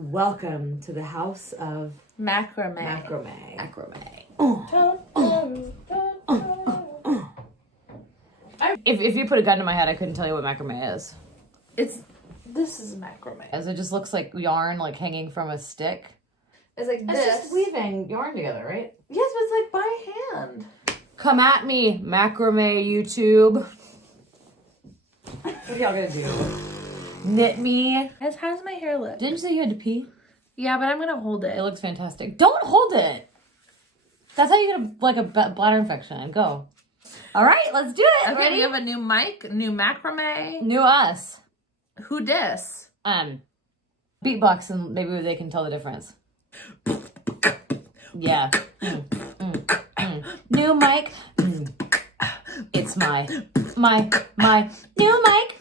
Welcome to the house of macrame. If you put a gun to my head, I couldn't tell you what macrame is. This is macrame. As it just looks like yarn, like hanging from a stick. It's like It's this. just weaving yarn together, right? Yes, but it's like by hand. Come at me, macrame YouTube. What are y'all gonna do? Knit me. Guys, how does my hair look? Didn't you say you had to pee? Yeah, but I'm gonna hold It it. looks fantastic. Don't hold it. That's how you get a bladder infection. Go. All right, let's do it. Okay, Ready? we have a new mic, new macrame. New us. Who dis? Beatbox and maybe they can tell the difference. Yeah. New mic. It's my new mic.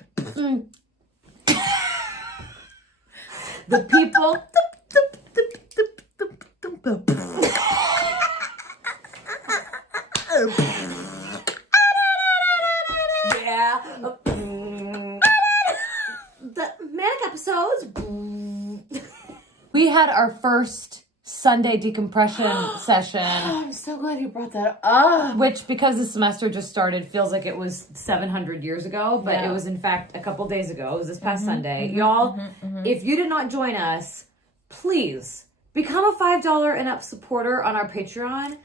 The people. Yeah. The Manic episodes. We had our first Sunday decompression session, I'm so glad you brought that up. which, because the semester just started, feels like it was 700 years ago, but Yeah. it was in fact a couple days ago. It was this past Sunday. Y'all, if you did not join us, please become a $5 and up supporter on our Patreon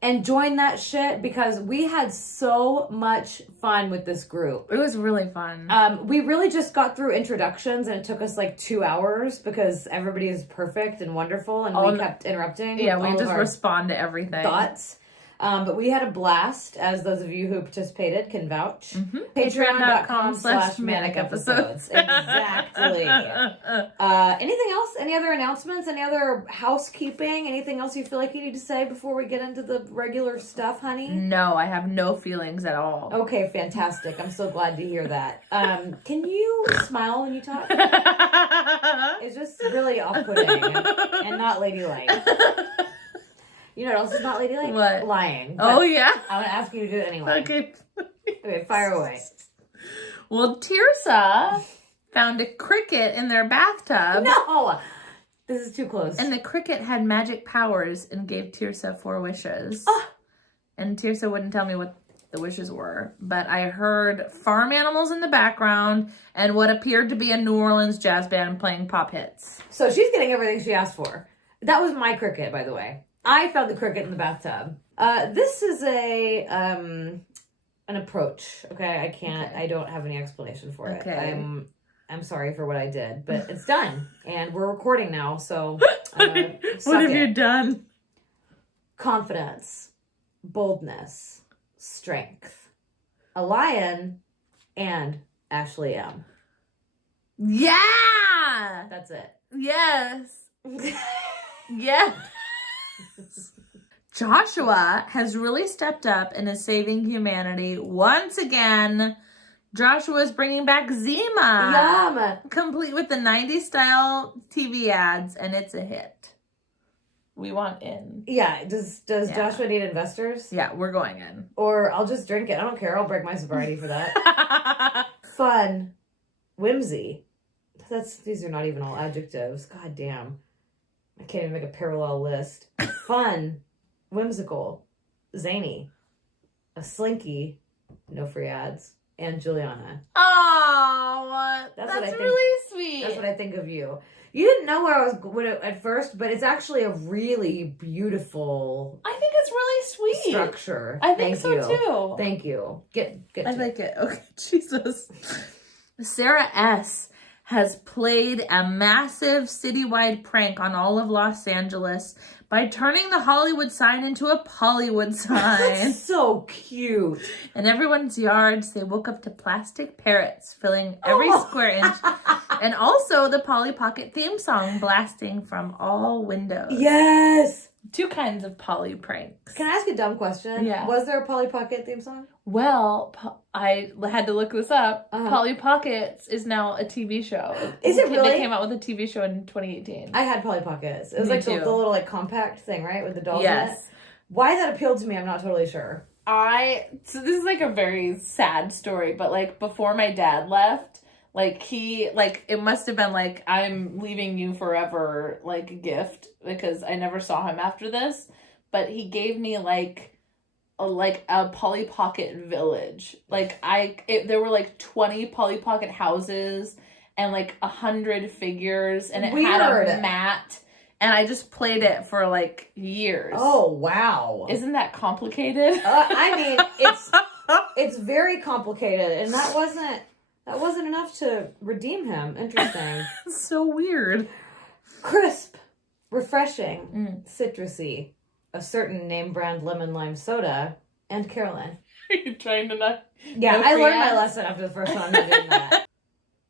and join that shit, because we had so much fun with this group. It was really fun. We really just got through introductions and it took us like 2 hours because everybody is perfect and wonderful and we kept interrupting. Yeah, with we all of just our respond to everything. thoughts. But we had a blast, as those of you who participated can vouch. Patreon.com/manic episodes. Exactly. Anything else? Any other announcements? Any other housekeeping? Anything else you feel like you need to say before we get into the regular stuff, honey? No, I have no feelings at all. Okay, fantastic. I'm so glad to hear that. Can you smile when you talk? It's just really off-putting and not ladylike. You know what else is not ladylike? What? Lying. Oh, But yeah. I'm gonna ask you to do it anyway. Okay. Okay, fire away. Well, Tirsa found a cricket in their bathtub. No! This is too close. And the cricket had magic powers and gave Tirsa 4 wishes. And Tirsa wouldn't tell me what the wishes were. But I heard farm animals in the background and what appeared to be a New Orleans jazz band playing pop hits. So she's getting everything she asked for. That was my cricket, by the way. I found the cricket in the bathtub. This is an approach. Okay, I don't have any explanation for it. Okay. I'm sorry for what I did, but it's done and we're recording now. So What have you done? Confidence, boldness, strength, a lion, and Ashley M. Yeah! That's it. Yes. Yes. Joshua has really stepped up and is saving humanity once again. Joshua is bringing back Zima. Yum! Complete with the 90s style TV ads, and it's a hit. We want in. Yeah, does Joshua need investors? Yeah, we're going in. Or I'll just drink it. I don't care. I'll break my sobriety for that. Fun. Whimsy. These are not even all adjectives. God damn. I can't even make a parallel list. Fun. Whimsical. Zany. A slinky. No free ads. And Juliana. Oh, That's what I think. really sweet. That's what I think of you. You didn't know where I was going at first, but it's actually a really beautiful I think it's really sweet. structure. I think Thank so you. too. Thank you. Get I to like it. Okay, Jesus. Sarah S. has played a massive citywide prank on all of Los Angeles by turning the Hollywood sign into a Pollywood sign. That's so cute. In everyone's yards, they woke up to plastic parrots filling every square inch. And also the Polly Pocket theme song blasting from all windows. Yes. 2 kinds of Polly pranks. Can I ask a dumb question? Yeah. Was there a Polly Pocket theme song? Well, I had to look this up. Uh-huh. Polly Pockets is now a TV show. Is it really? They came out with a TV show in 2018. I had Polly Pockets. It was Me like the too. little like compact thing, right? With the dolls in it. Yes. Why that appealed to me, I'm not totally sure. So this is like a very sad story, but like before my dad left, Like it must have been like, I'm leaving you forever, like, gift, because I never saw him after this. But he gave me like a Polly Pocket village. Like there were like 20 Polly Pocket houses and like 100 figures, and it had a mat. And I just played it for like years. Oh, wow. Isn't that complicated? I mean, it's very complicated, and that wasn't enough to redeem him. Interesting. So weird. Crisp, refreshing, citrusy, a certain name brand lemon lime soda, and Carolyn. Are you trying to not? Yeah, I learned my lesson after the first one. I'm not doing that.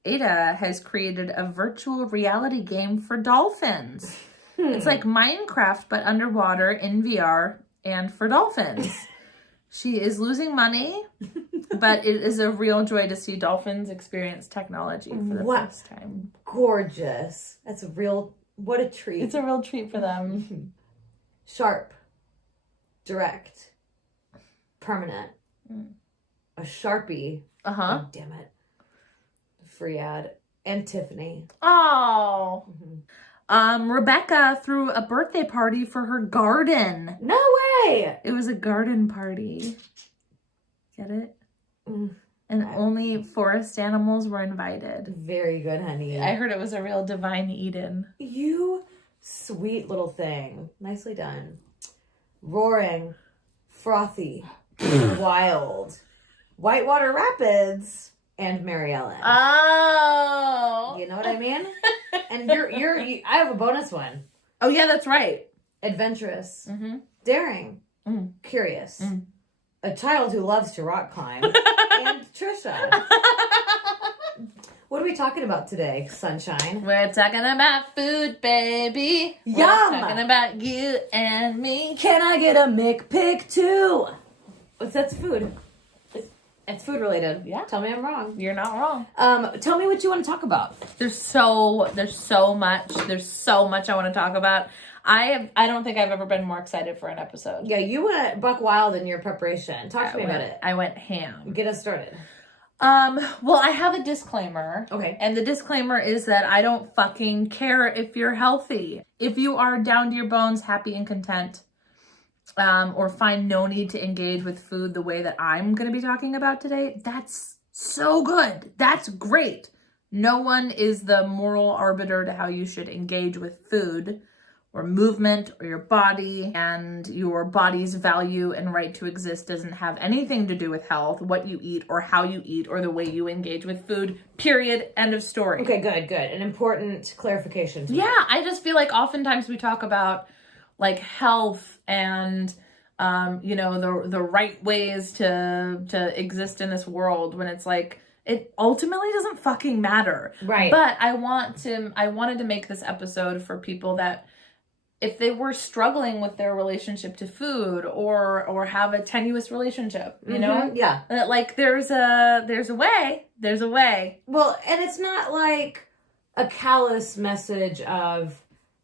Ada has created a virtual reality game for dolphins. It's like Minecraft, but underwater in VR and for dolphins. She is losing money, but it is a real joy to see dolphins experience technology for the first time. Gorgeous. What a treat. It's a real treat for them. Sharp, direct, permanent, a Sharpie. Uh-huh. Oh, damn it. Free ad. And Tiffany. Oh. Rebecca threw a birthday party for her garden. No way! It was a garden party. Get it? And only forest animals were invited. Very good, honey. I heard it was a real divine Eden. You sweet little thing. Nicely done. Roaring, frothy, wild, Whitewater Rapids, and Mary Ellen. Oh. You know what I mean? And I have a bonus one. Oh, yeah, that's right. Adventurous, daring, curious, a child who loves to rock climb, and Trisha. What are we talking about today, sunshine? We're talking about food, baby. Yum! We're talking about you and me. Can I get a Mick pick too? That's food. It's food related. Yeah. Tell me I'm wrong. You're not wrong. Tell me what you want to talk about. There's so much I want to talk about. I don't think I've ever been more excited for an episode. Yeah, you went buck wild in your preparation. Talk to me about it. I went ham. Get us started. Well, I have a disclaimer. Okay. And the disclaimer is that I don't fucking care if you're healthy. If you are down to your bones, happy and content, or find no need to engage with food the way that I'm going to be talking about today, that's so good. That's great. No one is the moral arbiter to how you should engage with food or movement or your body, and your body's value and right to exist doesn't have anything to do with health, what you eat or how you eat or the way you engage with food, period, end of story. Okay, good. An important clarification. Yeah, I just feel like oftentimes we talk about like health and the right ways to exist in this world, when it's like it ultimately doesn't fucking matter. Right. But I wanted to make this episode for people that if they were struggling with their relationship to food or have a tenuous relationship, you know? Yeah. That like there's a way. Well, and it's not like a callous message of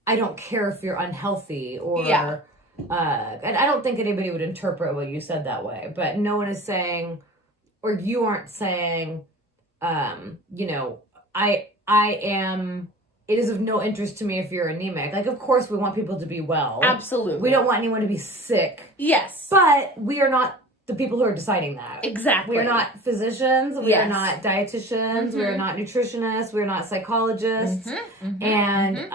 I don't care if you're unhealthy or and I don't think anybody would interpret what you said that way, but no one is saying, or you aren't saying, it is of no interest to me if you're anemic. Like, of course we want people to be well. Absolutely. We don't want anyone to be sick. Yes. But we are not the people who are deciding that. Exactly. We are not physicians. We are not dietitians. We are not nutritionists. We are not psychologists. And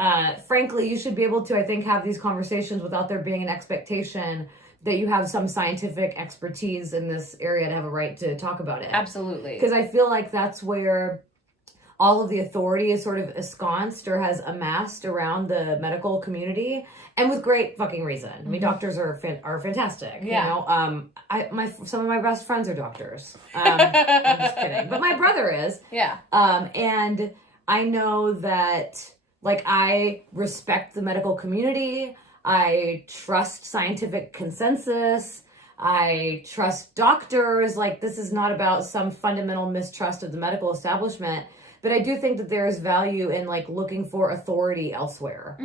frankly, you should be able to, I think, have these conversations without there being an expectation that you have some scientific expertise in this area to have a right to talk about it. Absolutely. Because I feel like that's where all of the authority is sort of ensconced or has amassed around the medical community, and with great fucking reason. I mean, doctors are fantastic. Yeah. You know, some of my best friends are doctors. I'm just kidding, but my brother is. Yeah. And I know that, like, I respect the medical community. I trust scientific consensus. I trust doctors. Like, this is not about some fundamental mistrust of the medical establishment. But I do think that there is value in like looking for authority elsewhere,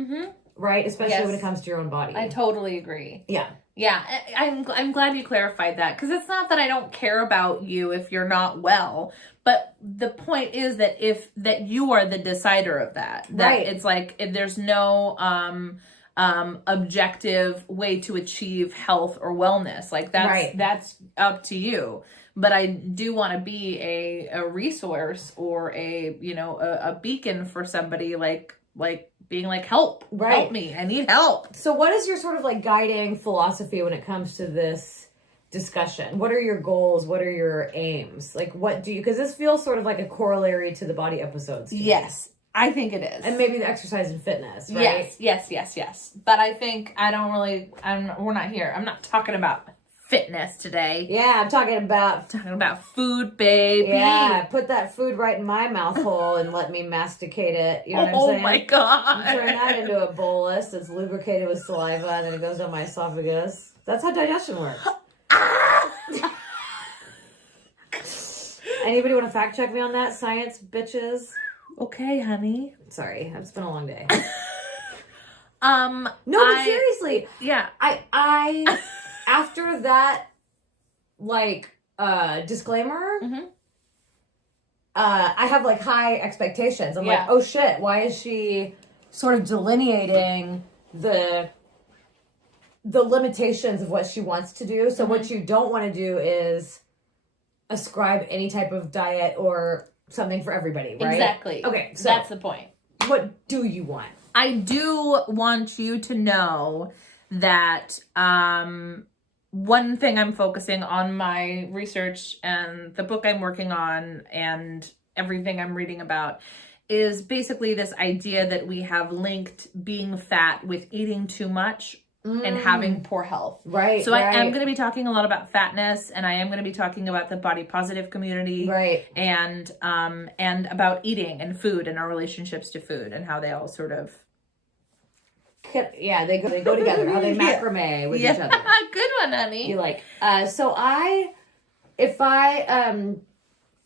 right? Especially when it comes to your own body. I totally agree. Yeah. Yeah, I'm glad you clarified that, because it's not that I don't care about you if you're not well, but the point is that that you are the decider of that. That Right. It's like there's no objective way to achieve health or wellness. Like that's up to you. But I do want to be a resource or a beacon for somebody, like being like, help me, I need help. So what is your sort of like guiding philosophy when it comes to this discussion? What are your goals? What are your aims? Like, what do you, because this feels sort of like a corollary to the body episodes. Yes, I think it is. And maybe the exercise and fitness, right? Yes. But I think we're not here. I'm not talking about fitness today. Yeah, I'm talking about food, baby. Yeah, put that food right in my mouth hole and let me masticate it. You know what I'm saying? Oh my God. Turn that into a bolus that's lubricated with saliva and then it goes down my esophagus. That's how digestion works. Anybody want to fact check me on that? Science, bitches? Okay, honey. Sorry, it's been a long day. No, but seriously. Yeah. I after that, like, disclaimer, I have, like, high expectations. I'm like, oh, shit, why is she sort of delineating the limitations of what she wants to do? So what you don't want to do is ascribe any type of diet or something for everybody, right? Exactly. Okay, so that's the point. What do you want? I do want you to know that one thing I'm focusing on my research and the book I'm working on and everything I'm reading about is basically this idea that we have linked being fat with eating too much and having poor health. Right. So I am going to be talking a lot about fatness, and I am going to be talking about the body positive community. Right. And about eating and food and our relationships to food and how they all sort of they go together. How they macrame with each other. Good one, honey. You like. So I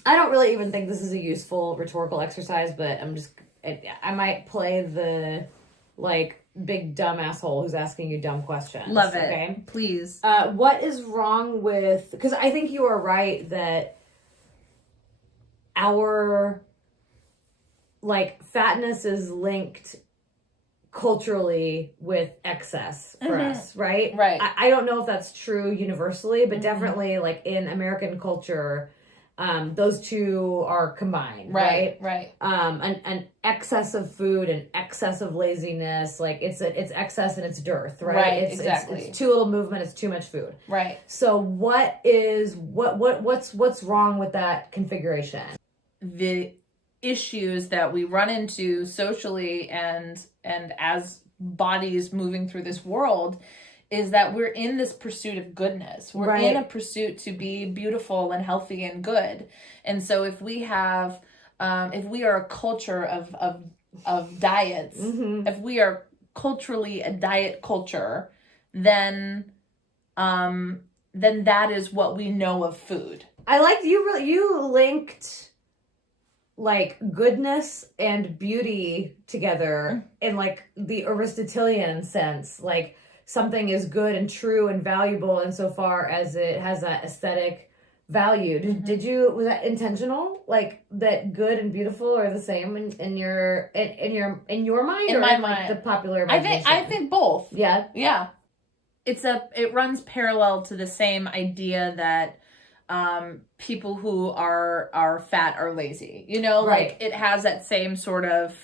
don't really even think this is a useful rhetorical exercise, but I might play the like big dumb asshole who's asking you dumb questions. Love it. Okay, please. What is wrong with? Because I think you are right that our like fatness is linked culturally with excess for us, right? Right. I don't know if that's true universally, but definitely like in American culture, those two are combined, right? Right. An excess of food and excess of laziness, like it's excess and it's dearth, right? Exactly. It's too little movement, it's too much food. Right. So what's wrong with that configuration? The issues that we run into socially and as bodies moving through this world is that we're in this pursuit of goodness. We're in a pursuit to be beautiful and healthy and good. And so if we have, if we are a culture of diets, if we are culturally a diet culture, then that is what we know of food. I like you linked like goodness and beauty together in like the Aristotelian sense, like something is good and true and valuable insofar as it has that aesthetic value. Was that intentional? Like that good and beautiful are the same in your mind? In or my in, like, mind. the popular imagination? I think both. Yeah. Yeah. It runs parallel to the same idea that people who are fat are lazy. You know, like it has that same sort of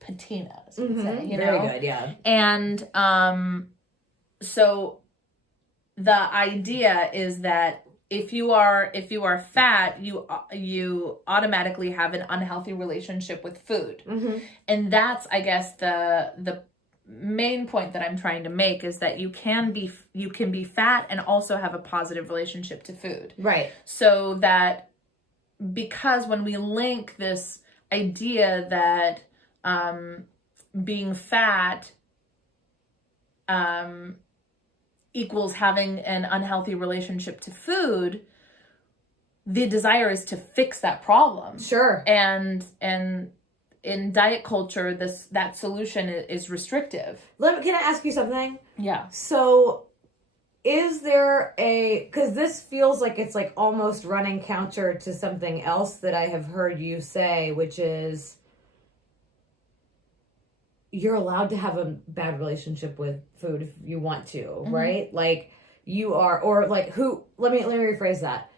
patina, as you say, you know? Very good, yeah. And so the idea is that if you are fat, you automatically have an unhealthy relationship with food. And that's, I guess, the main point that I'm trying to make is that you can be fat and also have a positive relationship to food. Right. So that because when we link this idea that being fat equals having an unhealthy relationship to food, the desire is to fix that problem. Sure. And in diet culture, that solution is restrictive. Can I ask you something? Yeah. So, is there because this feels like it's like almost running counter to something else that I have heard you say, which is you're allowed to have a bad relationship with food if you want to, right? Like you are, or like who, let me rephrase that.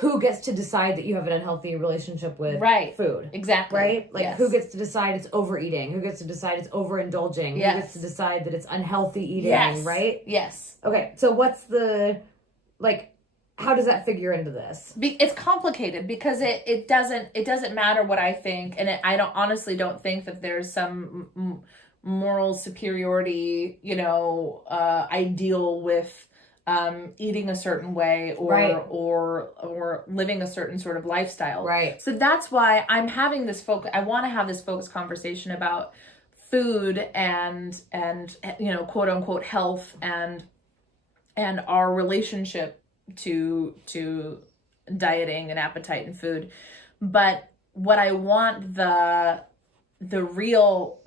Who gets to decide that you have an unhealthy relationship with food? Exactly. Right? Like who gets to decide it's overeating? Who gets to decide it's overindulging? Yes. Who gets to decide that it's unhealthy eating? Yes. Right? Yes. Okay. So what's the, like, how does that figure into this? It's complicated because it doesn't matter what I think, and I honestly don't think that there's some moral superiority, ideal with eating a certain way or living a certain sort of lifestyle. Right. So that's why I'm having this focus. I want to have this focused conversation about food and quote unquote health and our relationship to dieting and appetite and food. But what I want the real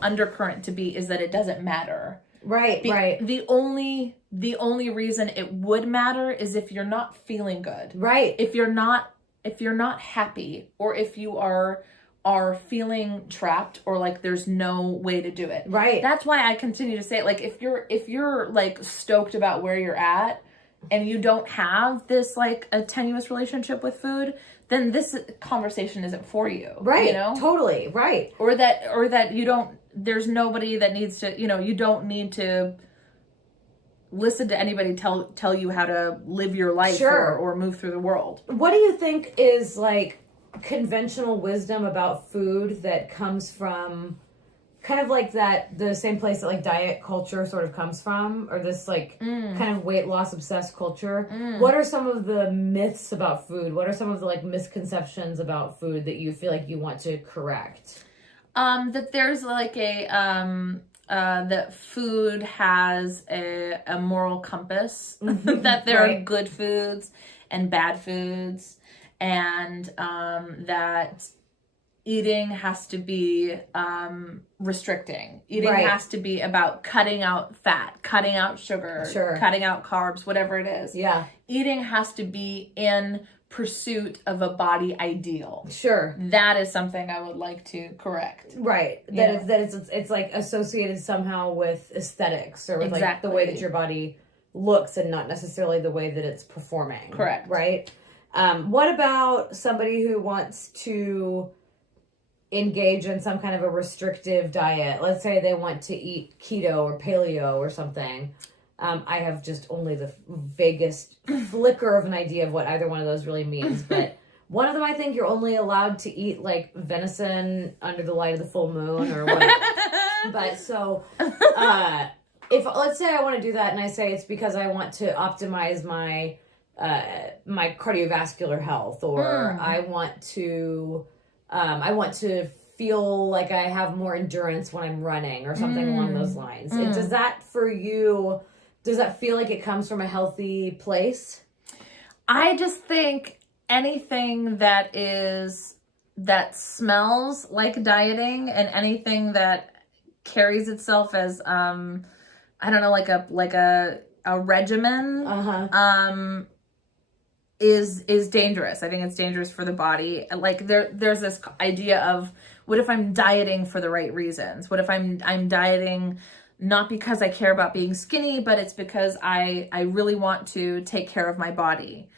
undercurrent to be is that it doesn't matter. Right. Right. The only reason it would matter is if you're not feeling good. Right. If you're not happy, or if you are feeling trapped, or like there's no way to do it. Right. That's why I continue to say, like, if you're like stoked about where you're at and you don't have this like a tenuous relationship with food, then this conversation isn't for you. Right. Totally. Right. Or that you don't, there's nobody that needs to, you don't need to listen to anybody tell you how to live your life. Sure. or move through the world. What do you think is like conventional wisdom about food that comes from kind of like the same place that like diet culture sort of comes from, or this like kind of weight loss obsessed culture? What are some of the myths about food? What are some of the like misconceptions about food that you feel like you want to correct? That there's like that food has a moral compass, that there are good foods and bad foods, and that eating has to be restricting. Eating has to be about cutting out fat, cutting out sugar, cutting out carbs, whatever it is. Yeah. Eating has to be in pursuit of a body ideal. Sure. That is something I would like to correct. Right. It's like associated somehow with aesthetics, or with like the way that your body looks, and not necessarily the way that it's performing. Correct. Right? What about somebody who wants to engage in some kind of a restrictive diet? Let's say they want to eat keto or paleo or something. I have just only the vaguest flicker of an idea of what either one of those really means. But one of them, I think you're only allowed to eat like venison under the light of the full moon or whatever. But so, if let's say I want to do that, and I say it's because I want to optimize my my cardiovascular health, or I want to feel like I have more endurance when I'm running, or something along those lines. Does that for you? Does that feel like it comes from a healthy place? I just think anything that smells like dieting, and anything that carries itself as I don't know, like a regimen is dangerous. I think it's dangerous for the body. Like there's this idea of, what if I'm dieting for the right reasons? What if I'm dieting not because I care about being skinny, but it's because I really want to take care of my body.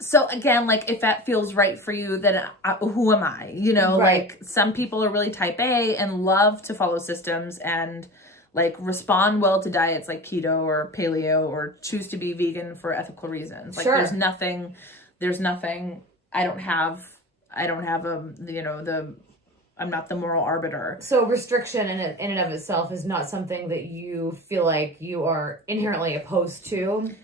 So again, like, if that feels right for you, then who am I? Like, some people are really type A and love to follow systems and like respond well to diets like keto or paleo, or choose to be vegan for ethical reasons. Like, there's nothing, I don't have I'm not the moral arbiter. So restriction in and of itself is not something that you feel like you are inherently opposed to?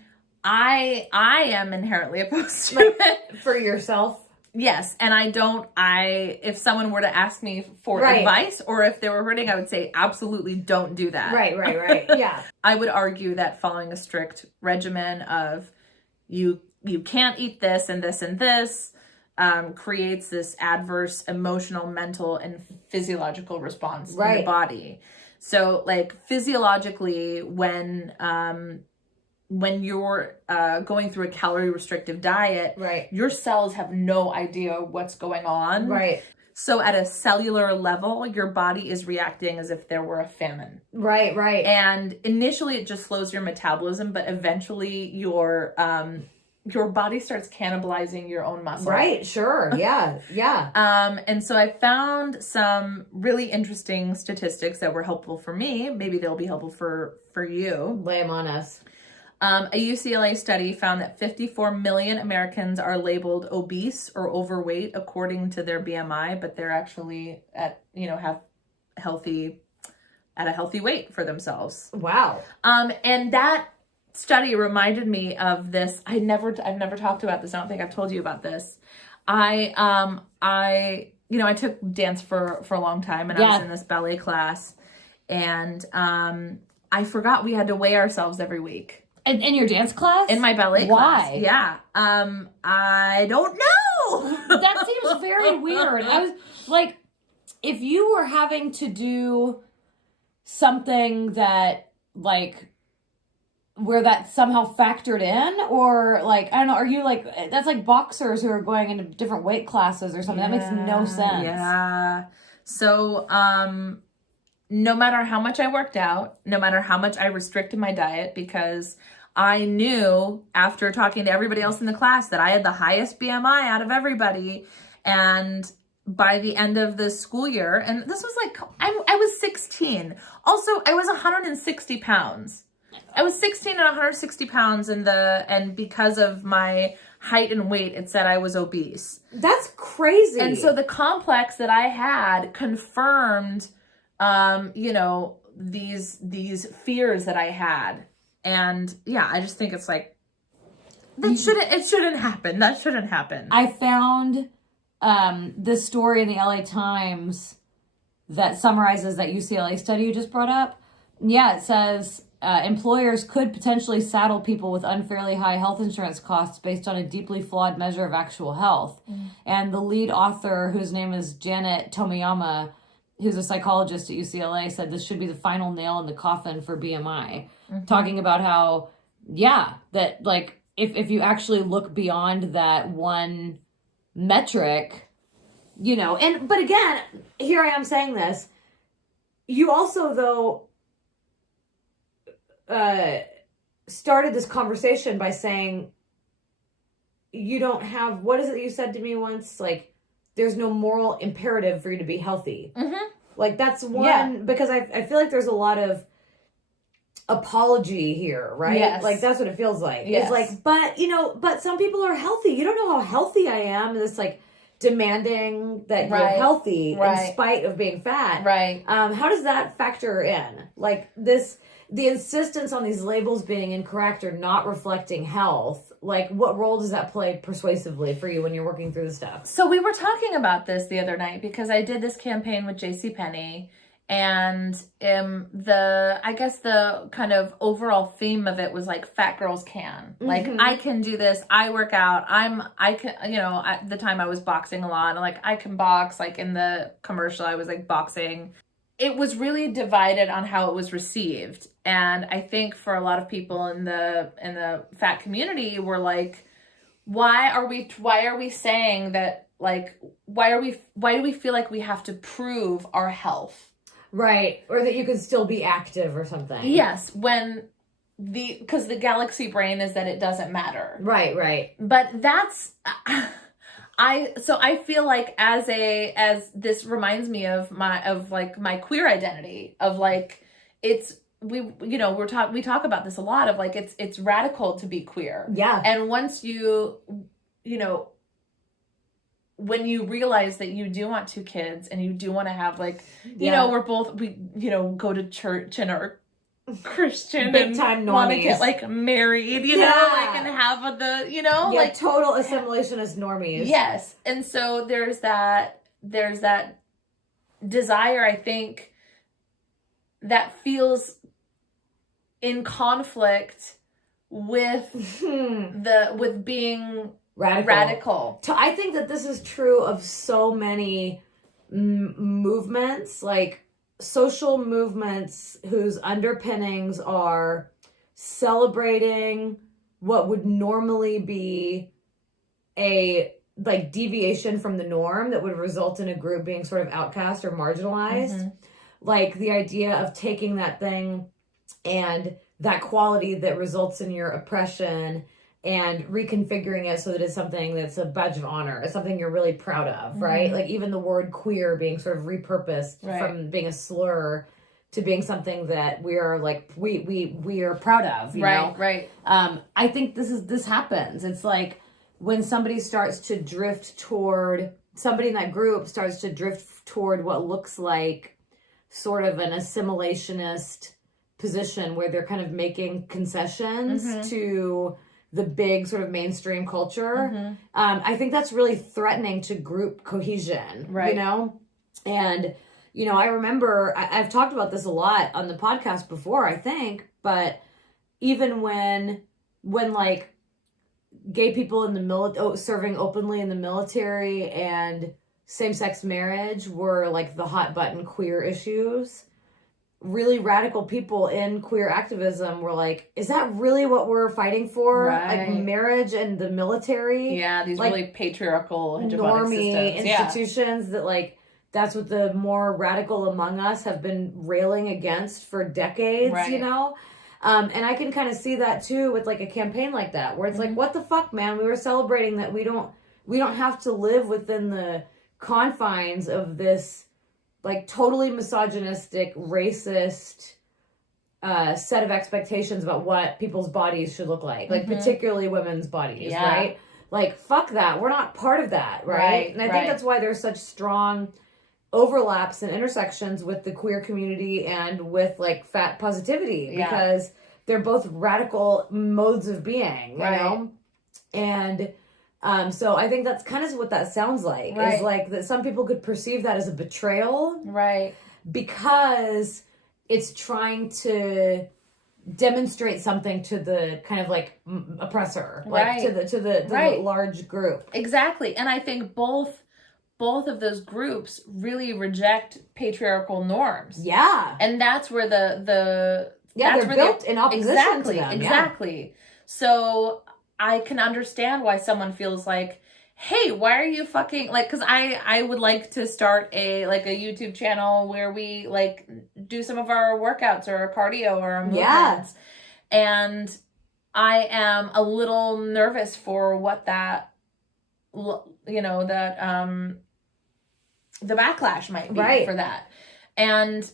I am inherently opposed to it. For yourself? Yes, and if someone were to ask me for advice, or if they were hurting, I would say absolutely don't do that. Right. Yeah. I would argue that following a strict regimen of you you can't eat this and this and this, creates this adverse emotional, mental, and physiological response in the body. So like physiologically, when you're going through a calorie restrictive diet, your cells have no idea what's going on. Right. So at a cellular level, your body is reacting as if there were a famine. Right. And initially it just slows your metabolism, but eventually your body starts cannibalizing your own muscle. Right, sure. Yeah. And so I found some really interesting statistics that were helpful for me. Maybe they'll be helpful for you. Lay them on us. A UCLA study found that 54 million Americans are labeled obese or overweight according to their BMI, but they're actually at a healthy weight for themselves. Wow. And that study reminded me of this. I've never talked about this. I don't think I've told you about this. I took dance for a long time, and I was in this ballet class, and I forgot we had to weigh ourselves every week. In your dance class? In my ballet class. Why? Yeah. I don't know. That seems very weird. I was like, if you were having to do something that, like, where that somehow factored in, or like, I don't know, are you like, that's like boxers who are going into different weight classes or something. That makes no sense. Yeah. So, no matter how much I worked out, no matter how much I restricted my diet, because I knew after talking to everybody else in the class that I had the highest BMI out of everybody. And by the end of the school year, and this was like, I was 16. Also, I was 160 pounds. I was 16 and 160 pounds and because of my height and weight, it said I was obese. That's crazy. And so the complex that I had confirmed these fears that I had. And yeah, I just think it's like, it shouldn't happen. That shouldn't happen. I found this story in the LA Times that summarizes that UCLA study you just brought up. Yeah, it says employers could potentially saddle people with unfairly high health insurance costs based on a deeply flawed measure of actual health. And the lead author, whose name is Janet Tomiyama, who's a psychologist at UCLA, said this should be the final nail in the coffin for BMI. Talking about how, that like if you actually look beyond that one metric, but again, here I am saying this. You also, though, started this conversation by saying you don't have, what is it you said to me once? Like, there's no moral imperative for you to be healthy. Like, that's one, because I feel like there's a lot of apology here, right? Yes. Like, that's what it feels like. Yes. It's like, but some people are healthy. You don't know how healthy I am. And it's like demanding that you're healthy in spite of being fat. Right. How does that factor in? Like, the insistence on these labels being incorrect or not reflecting health, like, what role does that play persuasively for you when you're working through the stuff? So we were talking about this the other night because I did this campaign with JCPenney, and the kind of overall theme of it was like, fat girls can. Like, I can do this. I work out. At the time I was boxing a lot, and like, I can box. Like, in the commercial, I was like boxing. It was really divided on how it was received. And I think for a lot of people in the fat community were like, why are we saying that, like, why do we feel like we have to prove our health? Right. Or that you can still be active or something. Yes. Because the galaxy brain is that it doesn't matter. Right. But that's, I feel like as this reminds me of my queer identity of like, we talk about this a lot of like, it's radical to be queer. Yeah. And once when you realize that you do want 2 kids and you do want to have like, we go to church and are Christian big time and normies, want to get like married, and have like total assimilationist normies. Yes. And so there's that desire, I think, that feels in conflict with with being radical. I think that this is true of so many movements, like social movements whose underpinnings are celebrating what would normally be a like deviation from the norm that would result in a group being sort of outcast or marginalized. Like the idea of taking that thing and that quality that results in your oppression and reconfiguring it so that it's something that's a badge of honor. It's something you're really proud of, right? Like even the word queer being sort of repurposed from being a slur to being something that we are like, we are proud of, you know? Right. I think this happens. It's like when somebody in that group starts to drift toward what looks like sort of an assimilationist position where they're kind of making concessions to the big sort of mainstream culture. I think that's really threatening to group cohesion, you know? And, you know, I remember, I've talked about this a lot on the podcast before, I think, but even when like gay people in the military, serving openly in the military and same-sex marriage were like the hot button queer issues, really radical people in queer activism were like, is that really what we're fighting for? Like marriage and the military? Yeah, these like, really patriarchal hegemonic normie systems. Institutions that like, that's what the more radical among us have been railing against for decades, you know? And I can kind of see that too with like a campaign like that, where it's like, what the fuck, man? We were celebrating that we don't have to live within the confines of this like totally misogynistic, racist set of expectations about what people's bodies should look like particularly women's bodies, right? Like, fuck that. We're not part of that, right? And I think that's why there's such strong overlaps and intersections with the queer community and with like fat positivity because they're both radical modes of being, you know? And so I think that's kind of what that sounds like. Is like that some people could perceive that as a betrayal. Because it's trying to demonstrate something to the kind of like oppressor. Like to the large group. Exactly. And I think both of those groups really reject patriarchal norms. Yeah. And that's where they're built in opposition to them. Exactly. So I can understand why someone feels like, hey, why are you fucking like, because I would like to start a YouTube channel where we like do some of our workouts or our cardio or our movements. And I am a little nervous for what that, you know, that the backlash might be for that. And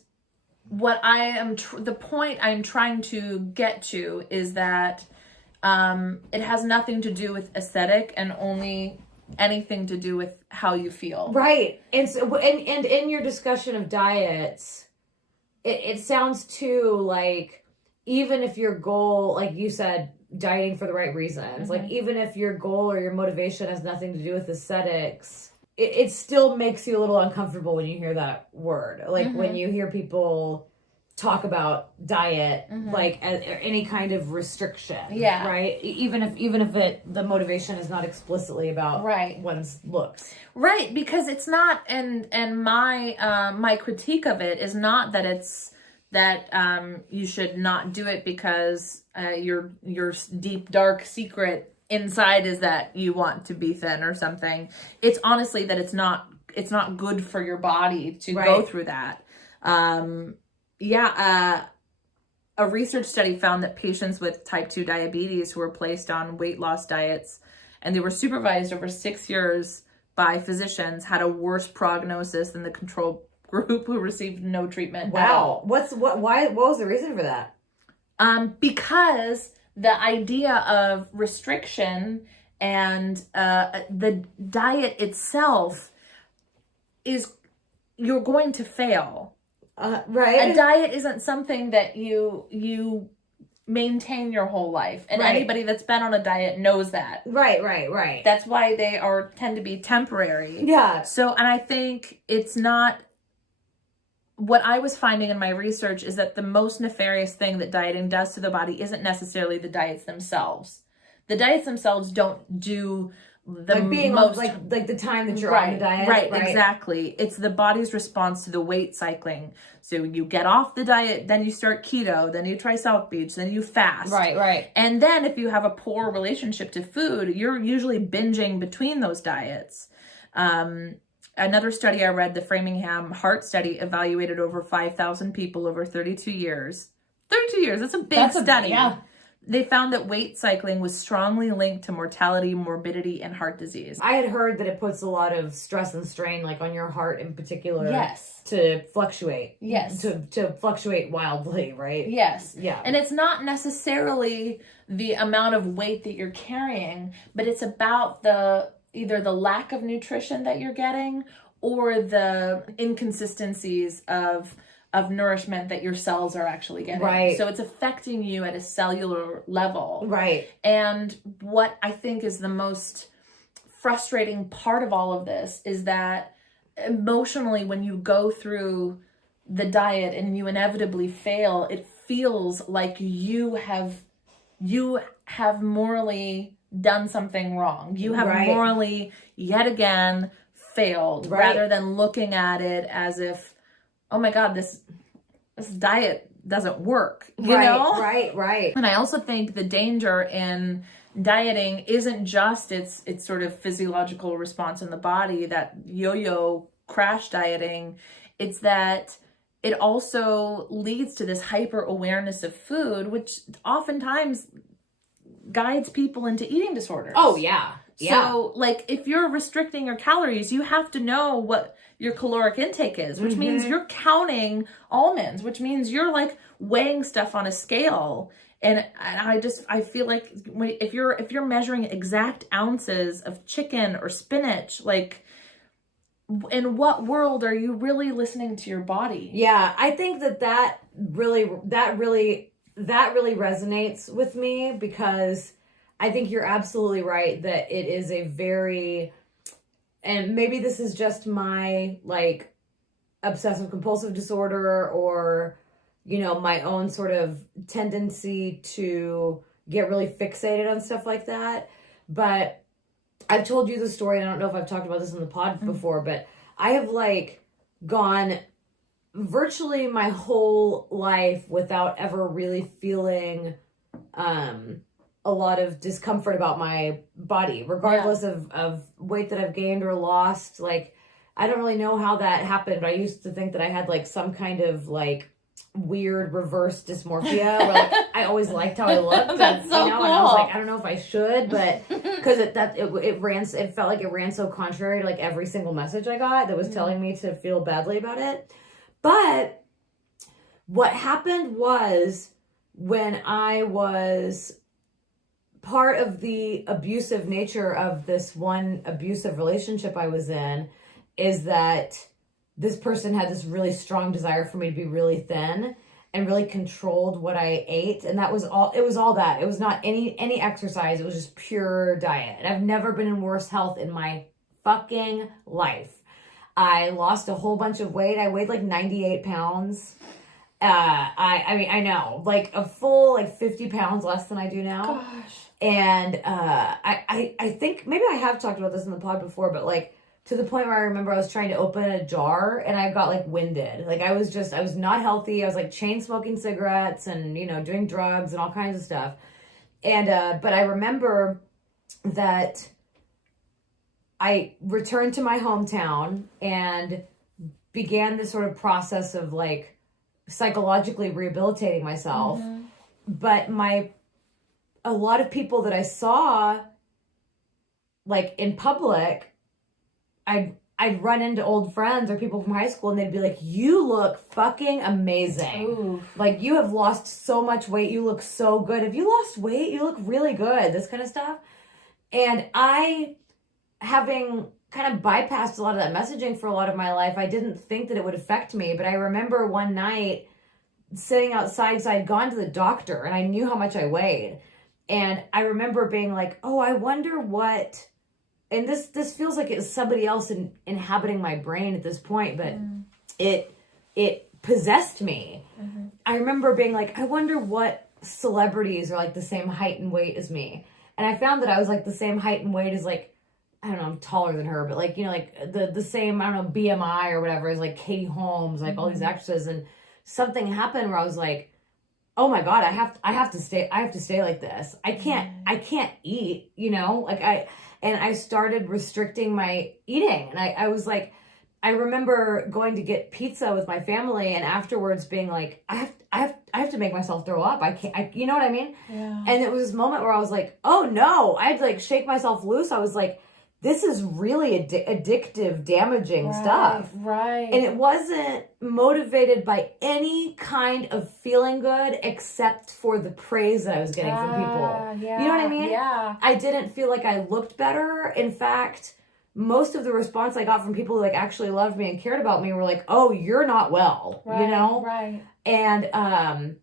what I am the point I'm trying to get to is that it has nothing to do with aesthetic and only anything to do with how you feel. Right. And so, and in your discussion of diets, it sounds too like, even if your goal, like you said, dieting for the right reasons, like even if your goal or your motivation has nothing to do with aesthetics, it still makes you a little uncomfortable when you hear that word. Like when you hear people talk about diet, like any kind of restriction, right? Even if the motivation is not explicitly about one's looks, right? Because it's not, and my critique of it is not that it's that you should not do it because your deep dark secret inside is that you want to be thin or something. It's honestly that it's not good for your body to go through that. A research study found that patients with type 2 diabetes who were placed on weight loss diets and they were supervised over 6 years by physicians had a worse prognosis than the control group who received no treatment at all. What was the reason for that? Because the idea of restriction and the diet itself is, you're going to fail. Right. A diet isn't something that you maintain your whole life. And anybody that's been on a diet knows that. Right. That's why they tend to be temporary. Yeah. So, and I think it's not what I was finding in my research is that the most nefarious thing that dieting does to the body isn't necessarily the diets themselves. The diets themselves don't do the like being most... on, like the time that you're right, on the diet. Right, exactly. It's the body's response to the weight cycling. So you get off the diet, then you start keto, then you try South Beach, then you fast. Right. And then if you have a poor relationship to food, you're usually binging between those diets. Another study I read, the Framingham Heart Study, evaluated over 5,000 people over 32 years. 32 years, that's a big study. Yeah. They found that weight cycling was strongly linked to mortality, morbidity, and heart disease. I had heard that it puts a lot of stress and strain, like on your heart in particular. Yes. To fluctuate. Yes. To fluctuate wildly, right? Yes. Yeah. And it's not necessarily the amount of weight that you're carrying, but it's about either the lack of nutrition that you're getting or the inconsistencies of nourishment that your cells are actually getting. Right. So it's affecting you at a cellular level. Right. And what I think is the most frustrating part of all of this is that emotionally, when you go through the diet and you inevitably fail, it feels like you have morally done something wrong. You have morally yet again failed, rather than looking at it as if, oh my God, this diet doesn't work, you know? Right. And I also think the danger in dieting isn't just its sort of physiological response in the body, that yo-yo crash dieting. It's that it also leads to this hyper awareness of food, which oftentimes guides people into eating disorders. Oh, yeah. So, like, if you're restricting your calories, you have to know what your caloric intake is, which means you're counting almonds, which means you're, like, weighing stuff on a scale. And I feel like if you're measuring exact ounces of chicken or spinach, like, in what world are you really listening to your body? Yeah, I think that really resonates with me, because I think you're absolutely right that it is a very, and maybe this is just my like obsessive compulsive disorder, or, you know, my own sort of tendency to get really fixated on stuff like that. But I've told you the story, and I don't know if I've talked about this in the pod before, but I have like gone virtually my whole life without ever really feeling a lot of discomfort about my body, regardless of weight that I've gained or lost. Like, I don't really know how that happened, but I used to think that I had like some kind of like weird reverse dysmorphia where like I always liked how I looked. That's so cool. And I was like, I don't know if I should, but because it felt like it ran so contrary to like every single message I got that was telling me to feel badly about it. But what happened was, when I was part of the abusive nature of this one abusive relationship I was in, is that this person had this really strong desire for me to be really thin and really controlled what I ate. And that was all, it was all that. It was not any exercise. It was just pure diet. And I've never been in worse health in my fucking life. I lost a whole bunch of weight. I weighed like 98 pounds. I mean, I know, like a full like 50 pounds less than I do now. Gosh. And I think maybe I have talked about this in the pod before, but like to the point where I remember I was trying to open a jar and I got like winded. Like I was not healthy. I was like chain smoking cigarettes and, you know, doing drugs and all kinds of stuff. And but I remember that I returned to my hometown and began this sort of process of like psychologically rehabilitating myself. Mm-hmm. But a lot of people that I saw like in public, I'd run into old friends or people from high school and they'd be like, you look fucking amazing. Ooh. Like, you have lost so much weight. You look so good. If you lost weight, you look really good. This kind of stuff. And I, having kind of bypassed a lot of that messaging for a lot of my life, I didn't think that it would affect me. But I remember one night sitting outside because I had gone to the doctor and I knew how much I weighed. And I remember being like, oh, I wonder what... And this feels like it's somebody else inhabiting my brain at this point, but it possessed me. I remember being like, I wonder what celebrities are like the same height and weight as me. And I found that I was like the same height and weight as like, I don't know, I'm taller than her, but like, you know, like the same, I don't know, BMI or whatever as like Katie Holmes, like all these actresses. And something happened where I was like, oh my God, I have to stay like this. I can't eat, you know, like I started restricting my eating. And I was like, I remember going to get pizza with my family and afterwards being like, I have to make myself throw up. I can't, you know what I mean? Yeah. And it was this moment where I was like, oh no, I had to like shake myself loose. I was like, this is really addictive, damaging stuff. Right. And it wasn't motivated by any kind of feeling good except for the praise that I was getting from people. Yeah. You know what I mean? Yeah. I didn't feel like I looked better. In fact, most of the response I got from people who like actually loved me and cared about me were like, oh, you're not well, Right, you know? Right. And I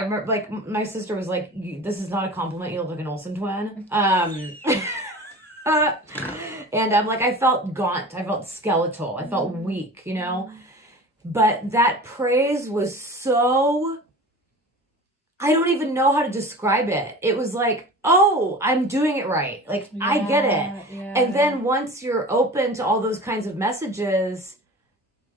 remember like my sister was like, this is not a compliment, you look like an Olsen twin. And I'm like, I felt gaunt, I felt skeletal, I felt weak, you know? But that praise was so, I don't even know how to describe it. It was like, oh, I'm doing it right. Like, I get it. Yeah. And then once you're open to all those kinds of messages,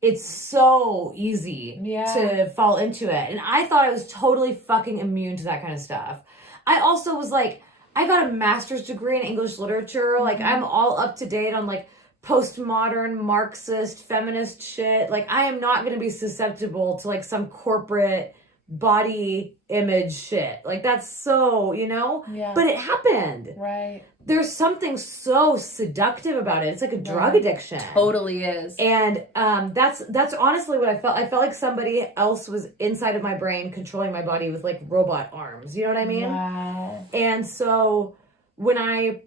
it's so easy to fall into it. And I thought I was totally fucking immune to that kind of stuff. I also was like, I got a master's degree in English literature. Like, I'm all up to date on like postmodern, Marxist, feminist shit. Like, I am not going to be susceptible to like some corporate body image shit. Like, that's so, you know? Yeah. But it happened. Right. There's something so seductive about it. It's like a drug addiction. Totally is. And that's honestly what I felt. I felt like somebody else was inside of my brain controlling my body with like robot arms. You know what I mean? Wow. And so when I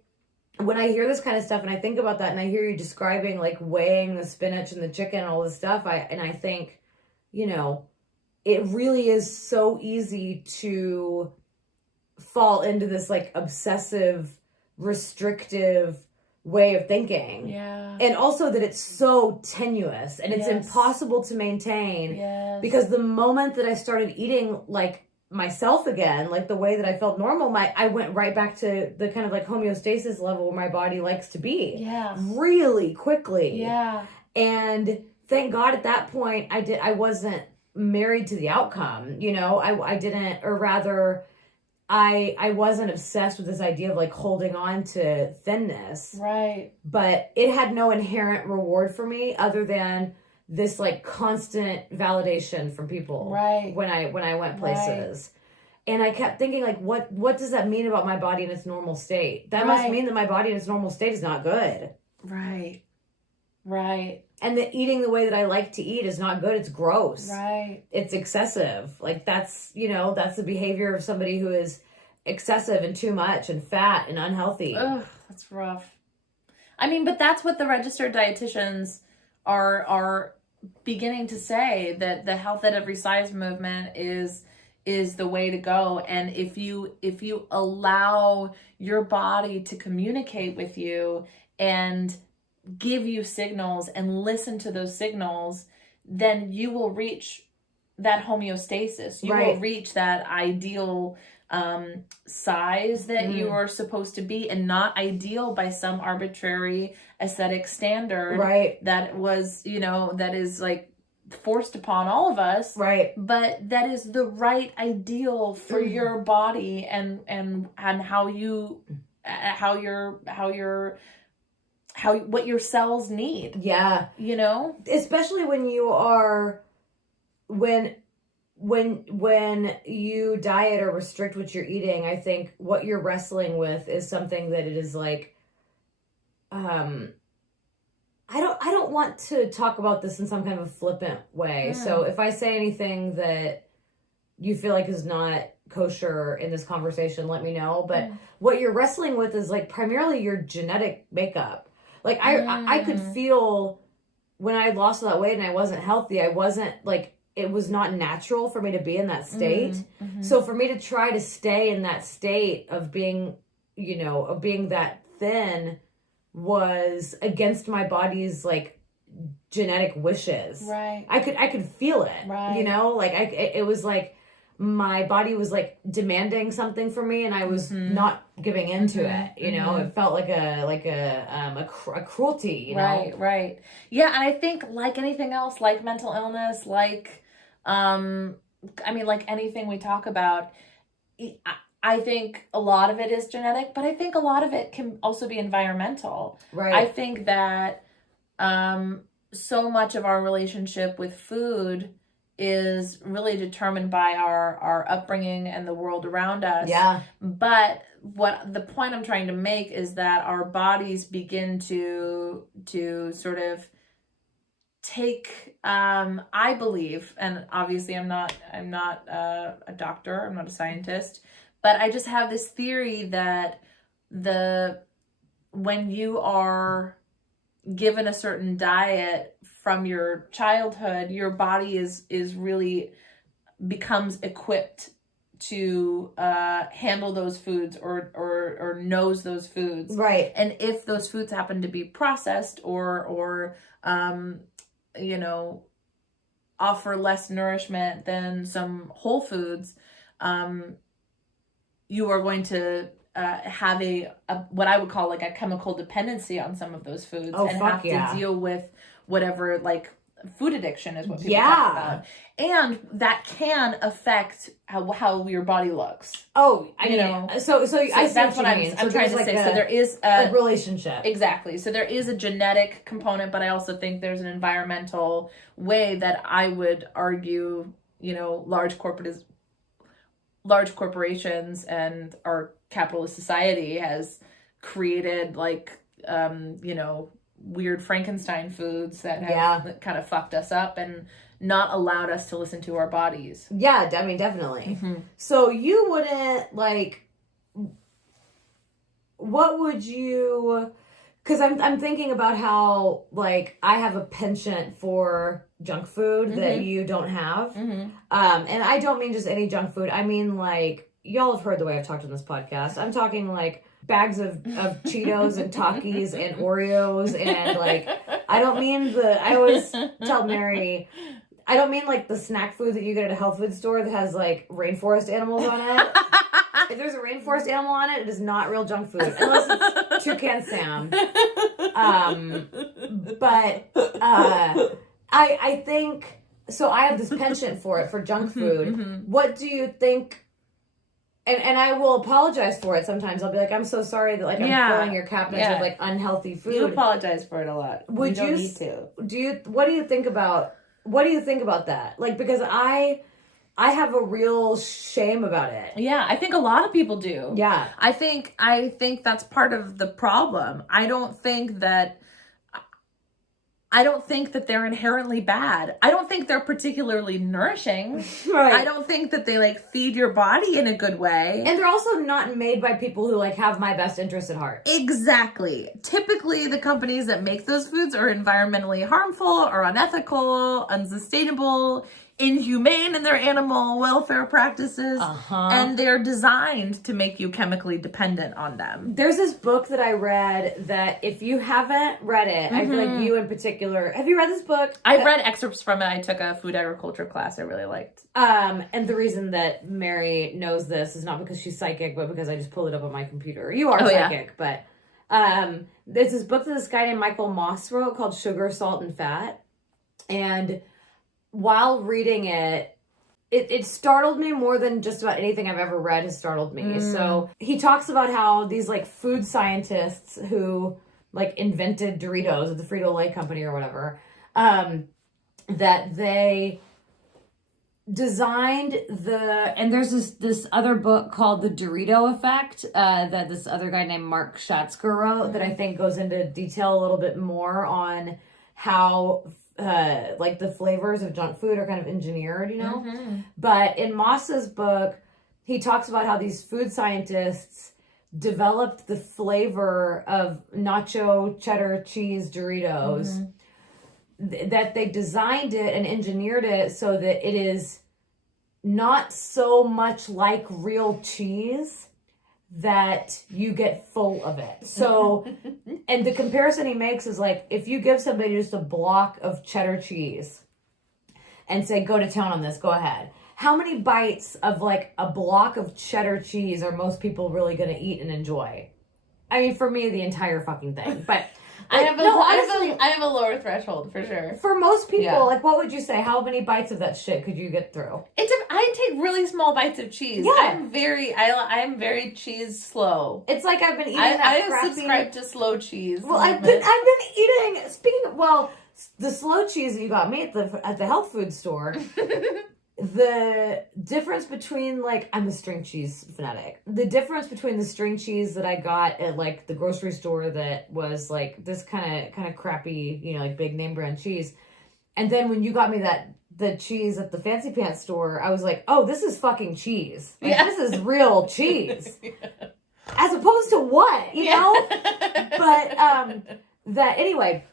hear this kind of stuff and I think about that and I hear you describing like weighing the spinach and the chicken and all this stuff, I think, you know, it really is so easy to fall into this like obsessive, restrictive way of thinking. Yeah. And also that it's so tenuous and it's impossible to maintain. Yes. Because the moment that I started eating like myself again, like the way that I felt normal, I went right back to the kind of like homeostasis level where my body likes to be. Yeah. Really quickly. Yeah. And thank God at that point I wasn't married to the outcome, you know. I didn't, or rather I wasn't obsessed with this idea of like holding on to thinness. Right. But it had no inherent reward for me other than this like constant validation from people. Right. When I went places. Right. And I kept thinking like, what does that mean about my body in its normal state? That must mean that my body in its normal state is not good. Right. Right. And that eating the way that I like to eat is not good. It's gross. Right. It's excessive. Like that's, you know, that's the behavior of somebody who is excessive and too much and fat and unhealthy. Ugh, that's rough. I mean, but that's what the registered dietitians are beginning to say, that the health at every size movement is the way to go. And if you allow your body to communicate with you and give you signals and listen to those signals, then you will reach that homeostasis. You will reach that ideal size that you are supposed to be, and not ideal by some arbitrary aesthetic standard that was, you know, that is like forced upon all of us, but that is the right ideal for your body and how what your cells need. Yeah. You know? Especially when you are, when you diet or restrict what you're eating, I think what you're wrestling with is something that it is like, I don't want to talk about this in some kind of flippant way. So if I say anything that you feel like is not kosher in this conversation, let me know. But what you're wrestling with is like primarily your genetic makeup. Like I could feel when I lost all that weight and I wasn't healthy, I wasn't like, it was not natural for me to be in that state. So for me to try to stay in that state of being, you know, of being that thin was against my body's like genetic wishes. Right. I could feel it. Right. You know, like it was like my body was like demanding something from me, and I was not giving into it. You know, it felt like a cruelty. You know, Right. Yeah, and I think like anything else, like mental illness, like like anything we talk about, I think a lot of it is genetic, but I think a lot of it can also be environmental. Right. I think that so much of our relationship with food is really determined by our upbringing and the world around us. Yeah. But what the point I'm trying to make is that our bodies begin to sort of take I believe, and obviously I'm not a doctor, I'm not a scientist, but I just have this theory that when you are given a certain diet from your childhood, your body is really becomes equipped to handle those foods or knows those foods. Right. And if those foods happen to be processed or offer less nourishment than some whole foods, you are going to have a what I would call like a chemical dependency on some of those foods, and have to deal with whatever, like food addiction is what people talk about, and that can affect how your body looks. Oh, I mean, so I see that's what I'm trying to say. So there is a relationship. Exactly. So there is a genetic component, but I also think there's an environmental way that I would argue, large corporations and our capitalist society has created like, weird Frankenstein foods that have kind of fucked us up and not allowed us to listen to our bodies. Yeah, I mean, definitely. So you wouldn't what would you, because I'm thinking about how like I have a penchant for junk food that you don't have. And I don't mean just any junk food. I mean like, y'all have heard the way I've talked on this podcast. I'm talking like bags of Cheetos and Takis and Oreos, and like I always tell Mary, I don't mean like the snack food that you get at a health food store that has like rainforest animals on it. If there's a rainforest animal on it, it is not real junk food unless it's Toucan Sam. But I think so. I have this penchant for junk food. What do you think? And I will apologize for it sometimes. I'll be like, I'm so sorry that like I'm filling your cabinets with like unhealthy food. You apologize for it a lot. Would you need to? What do you think about that? Like, because I have a real shame about it. Yeah, I think a lot of people do. Yeah. I think that's part of the problem. I don't think that they're inherently bad. I don't think they're particularly nourishing. Right. I don't think that they like feed your body in a good way. And they're also not made by people who like have my best interest at heart. Exactly. Typically the companies that make those foods are environmentally harmful or unethical, unsustainable, inhumane in their animal welfare practices, and they're designed to make you chemically dependent on them. There's this book that I read that if you haven't read it, I feel like you in particular, have you read this book? I've read excerpts from it. I took a food agriculture class I really liked. And the reason that Mary knows this is not because she's psychic, but because I just pulled it up on my computer. You are psychic, but there's this book that this guy named Michael Moss wrote called Sugar, Salt, and Fat. And while reading it, it startled me more than just about anything I've ever read has startled me. So he talks about how these like food scientists who like invented Doritos at the Frito-Lay company or whatever, that they designed and there's this other book called The Dorito Effect that this other guy named Mark Schatzker wrote that I think goes into detail a little bit more on how like the flavors of junk food are kind of engineered, But in Moss's book, he talks about how these food scientists developed the flavor of nacho cheddar cheese Doritos, that they designed it and engineered it so that it is not so much like real cheese that you get full of it. So, and the comparison he makes is like, if you give somebody just a block of cheddar cheese and say, go to town on this, go ahead. How many bites of like a block of cheddar cheese are most people really going to eat and enjoy? I mean, for me, the entire fucking thing. But I have a lower threshold for sure. For most people, like, what would you say? How many bites of that shit could you get through? I take really small bites of cheese. Yeah. I'm very cheese slow. It's like I've been eating I subscribe to slow cheese. Well, I've been eating. Speaking of, the slow cheese that you got me at the health food store. The difference between, like, I'm a string cheese fanatic. The difference between the string cheese that I got at, like, the grocery store that was, like, this kind of crappy, you know, like, big name brand cheese. And then when you got me the cheese at the Fancy Pants store, I was like, oh, this is fucking cheese. Like, this is real cheese. As opposed to what, you know? But, anyway...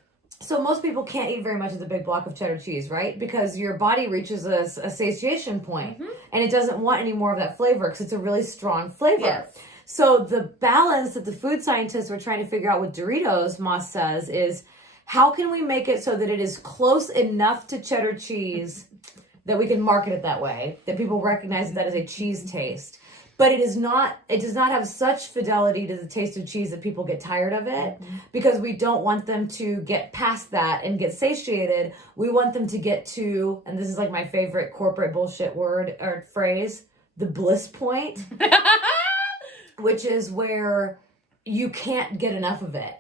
So most people can't eat very much of the big block of cheddar cheese, right? Because your body reaches a satiation point, and it doesn't want any more of that flavor because it's a really strong flavor. Yes. So the balance that the food scientists were trying to figure out with Doritos, Moss says, is how can we make it so that it is close enough to cheddar cheese that we can market it that way, that people recognize that as a cheese taste. But it does not have such fidelity to the taste of cheese that people get tired of it, because we don't want them to get past that and get satiated. We want them to get to, and this is like my favorite corporate bullshit word or phrase, the bliss point, which is where you can't get enough of it.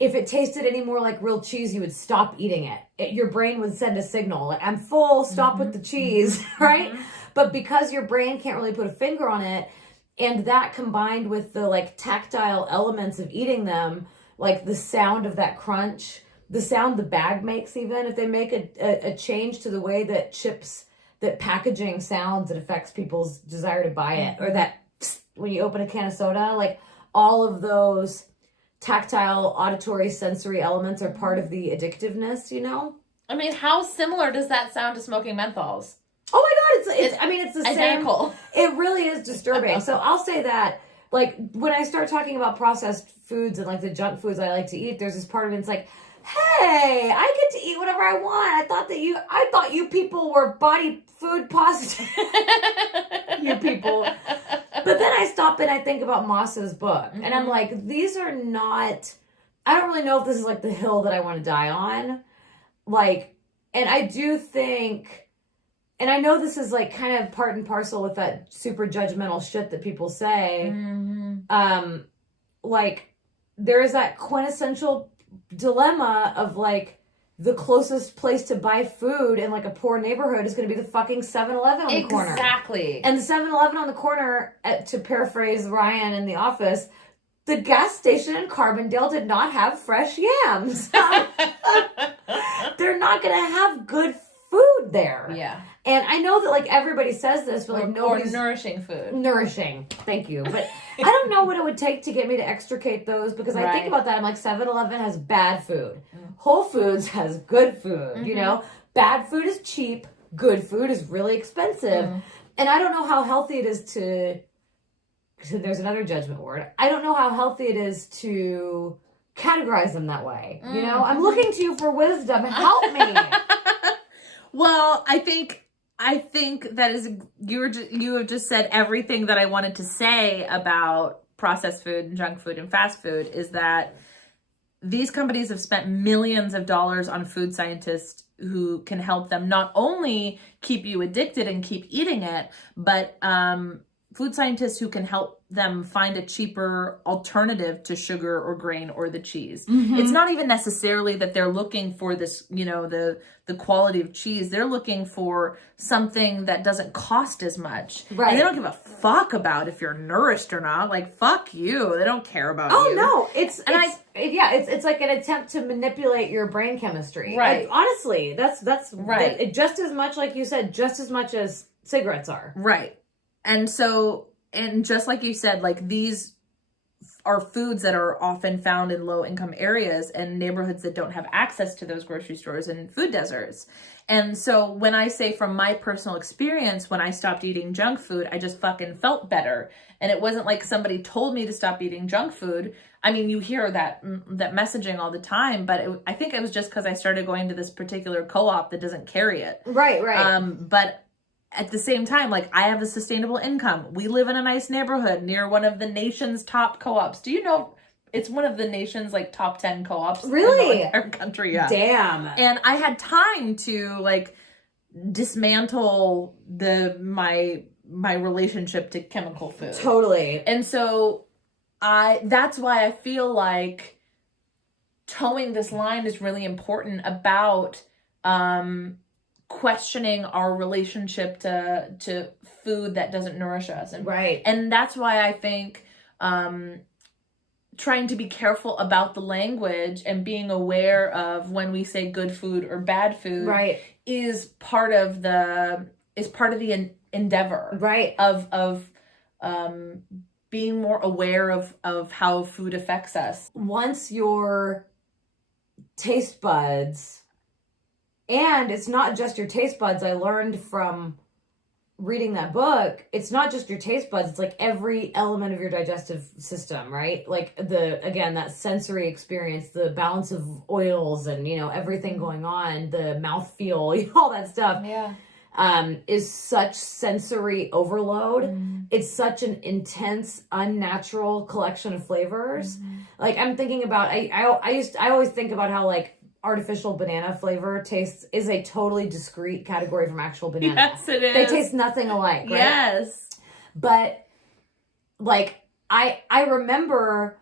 If it tasted any more like real cheese, you would stop eating it. Your brain would send a signal, like, I'm full, stop with the cheese, right? But because your brain can't really put a finger on it, and that combined with the, like, tactile elements of eating them, like the sound of that crunch, the sound the bag makes, even if they make a change to the way that that packaging sounds, it affects people's desire to buy it. Or that when you open a can of soda, like, all of those tactile, auditory, sensory elements are part of the addictiveness, you know? I mean, how similar does that sound to smoking menthols? Oh my God, it's the identical. Same. It really is disturbing. So I'll say that, like, when I start talking about processed foods and, like, the junk foods I like to eat, there's this part of me that's like, hey, I get to eat whatever I want. I thought you people were body food positive. You people. But then I stop and I think about Moss's book. And I'm like, these are not, I don't really know if this is, like, the hill that I want to die on. Like, and I do think... And I know this is, like, kind of part and parcel with that super judgmental shit that people say. Like, there is that quintessential dilemma of, like, the closest place to buy food in, like, a poor neighborhood is going to be the fucking 7-Eleven on the corner. Exactly. And the 7-Eleven on the corner, to paraphrase Ryan in The Office, the gas station in Carbondale did not have fresh yams. They're not going to have good food there. Yeah. And I know that, like, everybody says this, but, like, nobody's... Or nourishing food. Nourishing. Thank you. But I don't know what it would take to get me to extricate those, because I think about that, I'm like, 7-Eleven has bad food. Whole Foods has good food, you know? Bad food is cheap. Good food is really expensive. And I don't know how healthy it is to... There's another judgment word. I don't know how healthy it is to categorize them that way. You know? I'm looking to you for wisdom. Help me. Well, I think that is, you have just said everything that I wanted to say about processed food and junk food and fast food, is that these companies have spent millions of dollars on food scientists who can help them not only keep you addicted and keep eating it, but food scientists who can help them find a cheaper alternative to sugar or grain or the cheese. It's not even necessarily that they're looking for this, you know, the quality of cheese. They're looking for something that doesn't cost as much. Right. And they don't give a fuck about if you're nourished or not. Like, fuck you. They don't care about you. Oh, no. It's like an attempt to manipulate your brain chemistry. Right. Like, honestly, that's right. Just as much, like you said, just as much as cigarettes are. Right. And so, and just like you said, like, these are foods that are often found in low income areas and neighborhoods that don't have access to those grocery stores and food deserts. And so when I say from my personal experience, when I stopped eating junk food, I just fucking felt better. And it wasn't like somebody told me to stop eating junk food. I mean, you hear that messaging all the time, but I think it was just because I started going to this particular co-op that doesn't carry it. Right. But at the same time, like, I have a sustainable income. We live in a nice neighborhood near one of the nation's top co-ops. Do you know it's one of the nation's like top 10 co-ops? Really? In the entire country, yeah. Damn. And I had time to like dismantle my relationship to chemical food. Totally. And so that's why I feel like towing this line is really important about questioning our relationship to food that doesn't nourish us. And that's why I think trying to be careful about the language and being aware of when we say good food or bad food is part of the endeavor of being more aware of how food affects us. Once your taste buds, and it's not just your taste buds, I learned from reading that book, it's not just your taste buds, it's like every element of your digestive system, right? Like that sensory experience, the balance of oils and, everything going on, the mouthfeel, all that stuff. Yeah. Is such sensory overload. It's such an intense, unnatural collection of flavors. Like, I'm thinking about, I always think about how like artificial banana flavor is a totally discrete category from actual banana. Yes, it is. They taste nothing alike, right? Yes. But like, I remember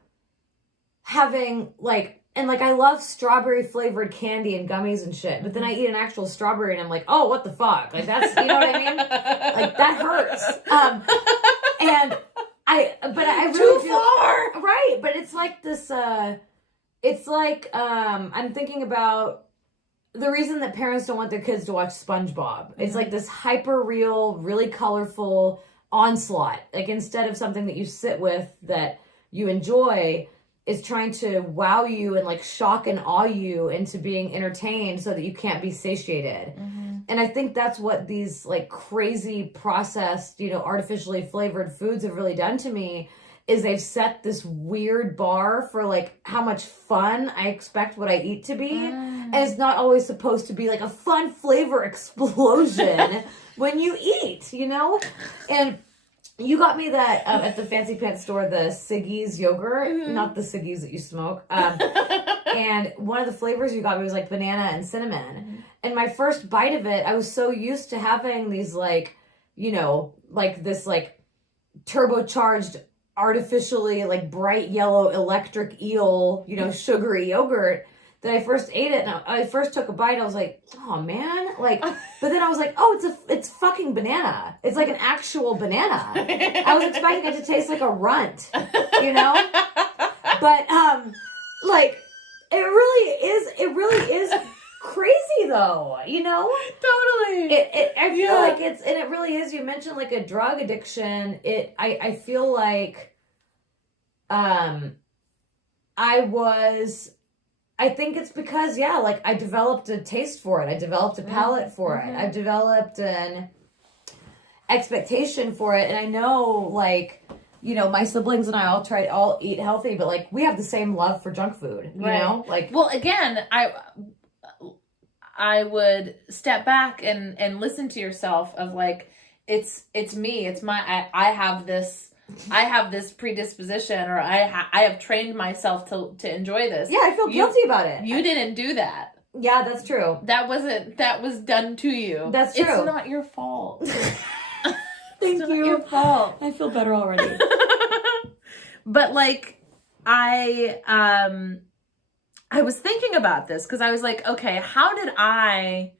having like, and like, I love strawberry flavored candy and gummies and shit, but then I eat an actual strawberry and I'm like, oh, what the fuck? Like, that's, you know what I mean? Like, that hurts. And I really too far. Right. But it's like this, it's like, I'm thinking about the reason that parents don't want their kids to watch SpongeBob. It's like this hyper real, really colorful onslaught. Like, instead of something that you sit with that you enjoy, is trying to wow you and like shock and awe you into being entertained so that you can't be satiated. And I think that's what these like crazy processed, artificially flavored foods have really done to me, is they've set this weird bar for like how much fun I expect what I eat to be. And it's not always supposed to be like a fun flavor explosion when you eat, And you got me that at the Fancy Pants store, the Siggy's yogurt, not the Siggy's that you smoke. And one of the flavors you got me was like banana and cinnamon. And my first bite of it, I was so used to having these like, like this like turbocharged, artificially like bright yellow electric eel, sugary yogurt, that I first ate it, and I first took a bite, I was like, oh man, like, but then I was like, oh, it's fucking banana. It's like an actual banana. I was expecting it to taste like a runt, But like, it really is crazy though, Totally. I feel like it really is. You mentioned like a drug addiction. I feel like, I think it's because, like, I developed a taste for it. I developed a palate for it. I've developed an expectation for it. And I know, like, my siblings and I all eat healthy, but, like, we have the same love for junk food, you know? Like, well, again, I would step back and listen to yourself of, like, it's me. It's I have this predisposition, or I have trained myself to enjoy this. Yeah, I feel guilty about it. You didn't do that. Yeah, that's true. That was done to you. That's true. It's not your fault. Thank you. Not your fault. I feel better already. But like, I was thinking about this because I was like, okay, how did I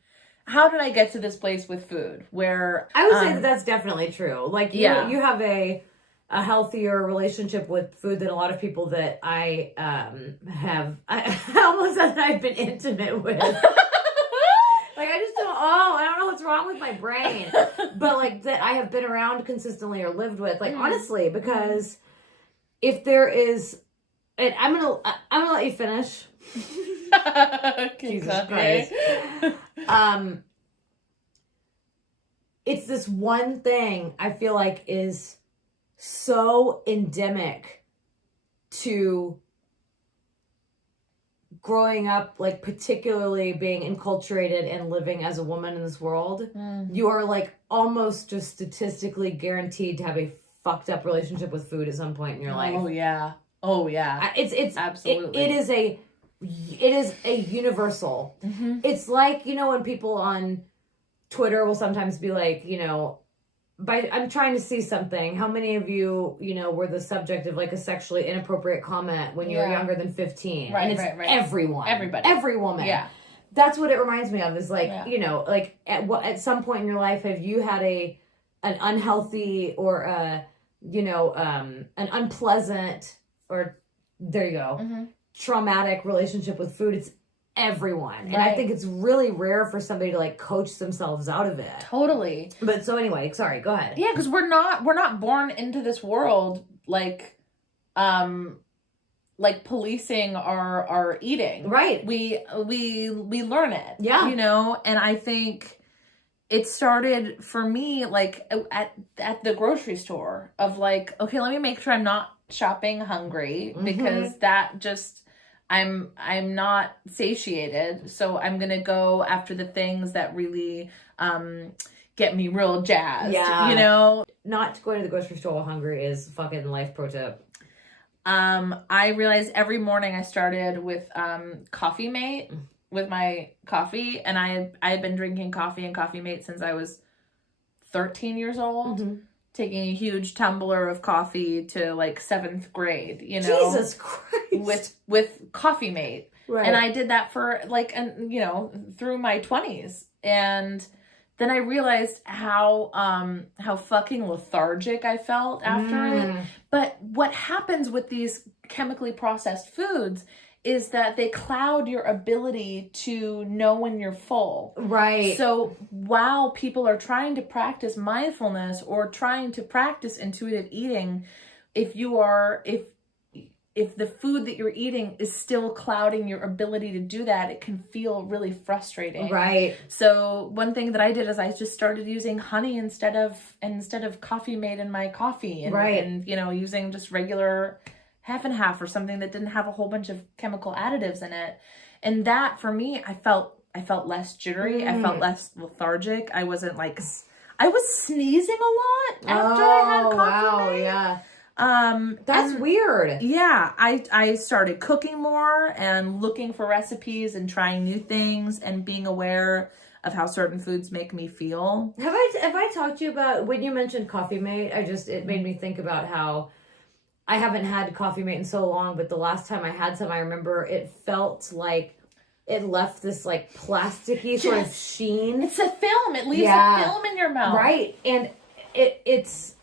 get to this place with food where I would say that that's definitely true. Like, you have a healthier relationship with food than a lot of people that I have. I almost said that I've been intimate with. Like, I don't know what's wrong with my brain. But like, that I have been around consistently or lived with. Like, honestly, because if there is, and I'm gonna let you finish. Jesus Christ. It's this one thing I feel like is so endemic to growing up, like particularly being enculturated and living as a woman in this world. You are like almost just statistically guaranteed to have a fucked up relationship with food at some point in your life. Oh yeah. It's absolutely. It is a universal. It's like, you know, when people on Twitter will sometimes be like, you know, I'm trying to see something. How many of you, you know, were the subject of like a sexually inappropriate comment when you were younger than 15? Right, and it's right. everyone. Everybody. Every woman. Yeah. That's what it reminds me of, is like, you know, like at some point in your life, have you had an unhealthy or an unpleasant, or there you go, traumatic relationship with food? It's everyone. And I think it's really rare for somebody to like coach themselves out of it. Totally. But so anyway, sorry, go ahead. Yeah, because we're not born into this world like policing our eating. Right. We learn it. Yeah. You know, and I think it started for me like at the grocery store of like, okay, let me make sure I'm not shopping hungry, because that just I'm not satiated, so I'm gonna go after the things that really get me real jazzed. Yeah. You know? Not going to the grocery store while hungry is fucking life pro tip. I realized every morning I started with Coffee Mate with my coffee, and I had been drinking coffee and Coffee Mate since I was 13 years old. Taking a huge tumbler of coffee to like 7th grade, you know. Jesus Christ. With Coffee Mate. Right. And I did that for like, you know, through my 20s. And then I realized how fucking lethargic I felt after it. But what happens with these chemically processed foods is that they cloud your ability to know when you're full. Right. So while people are trying to practice mindfulness or trying to practice intuitive eating, if the food that you're eating is still clouding your ability to do that, it can feel really frustrating. Right. So one thing that I did is I just started using honey instead of Coffee Mate in my coffee, and you know, using just regular half and half or something that didn't have a whole bunch of chemical additives in it. And that for me, I felt less jittery. I felt less lethargic. I wasn't like, I was sneezing a lot after I had Coffee Mate. Yeah. That's weird. Yeah. I started cooking more and looking for recipes and trying new things and being aware of how certain foods make me feel. Have I talked to you about, when you mentioned Coffee Mate, it made me think about how I haven't had Coffee Mate in so long, but the last time I had some, I remember it felt like it left this like plasticky sort of sheen. It's a film. It leaves a film in your mouth. Right. And it's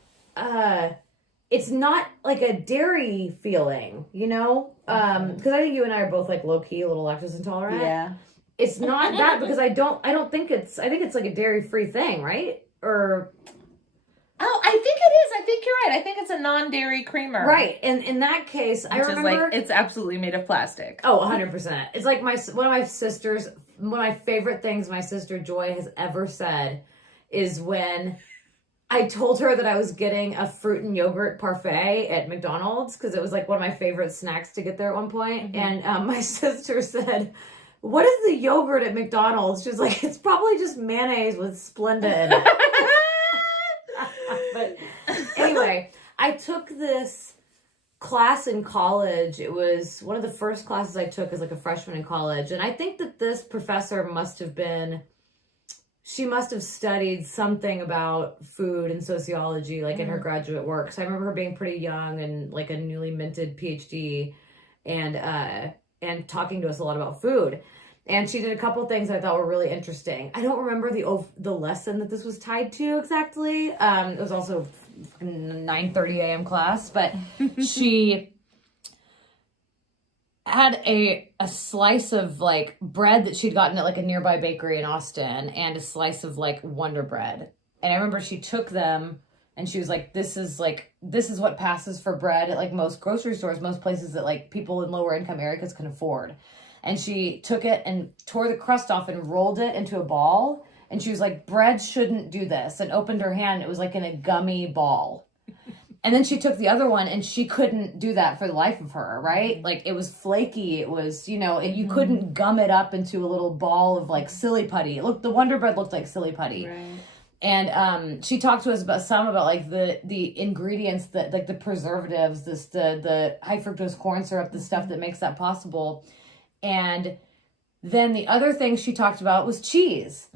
not like a dairy feeling, you know? Because I think you and I are both like low-key a little lactose intolerant. Yeah. It's not that, because I think it's like a dairy-free thing, right? Or... Oh, I think it is. I think you're right. I think it's a non-dairy creamer. Right. And in that case, I remember... Which is like, it's absolutely made of plastic. Oh, 100%. It's like one of my favorite things my sister Joy has ever said is when I told her that I was getting a fruit and yogurt parfait at McDonald's, because it was like one of my favorite snacks to get there at one point. And my sister said, "What is the yogurt at McDonald's?" She was like, "It's probably just mayonnaise with Splendid." But anyway, I took this class in college. It was one of the first classes I took as like a freshman in college. And I think that this professor must have studied something about food and sociology, like in her graduate work. So I remember her being pretty young and like a newly minted PhD, and talking to us a lot about food. And she did a couple things I thought were really interesting. I don't remember the lesson that this was tied to exactly. It was also 9:30 a.m. class, but she had a slice of like bread that she'd gotten at like a nearby bakery in Austin, and a slice of like Wonder Bread. And I remember she took them And she was like, this is what passes for bread at like most grocery stores, most places that like people in lower income areas can afford. And she took it and tore the crust off and rolled it into a ball. And she was like, bread shouldn't do this. And opened her hand. It was like in a gummy ball. And then she took the other one and she couldn't do that for the life of her, right? Like it was flaky. It was, you know, you couldn't gum it up into a little ball of like silly putty. The Wonder Bread looked like silly putty. Right. And she talked to us about like the ingredients, that like the preservatives, the high fructose corn syrup, the stuff that makes that possible. And then the other thing she talked about was cheese.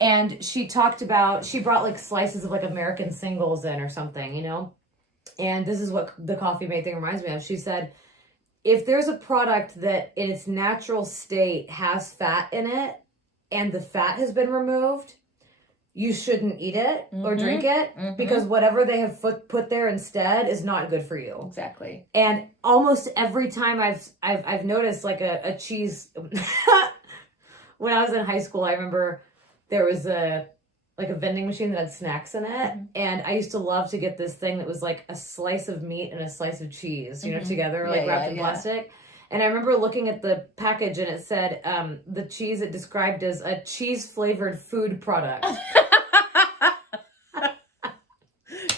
And she brought like slices of like American singles in or something, you know? And this is what the Coffee Mate thing reminds me of. She said, if there's a product that in its natural state has fat in it and the fat has been removed, you shouldn't eat it or drink it because whatever they have put there instead is not good for you. Exactly. And almost every time I've noticed like a cheese. When I was in high school, I remember there was a vending machine that had snacks in it, and I used to love to get this thing that was like a slice of meat and a slice of cheese, you know, together, like wrapped in plastic. And I remember looking at the package and it said the cheese it described as a cheese-flavored food product.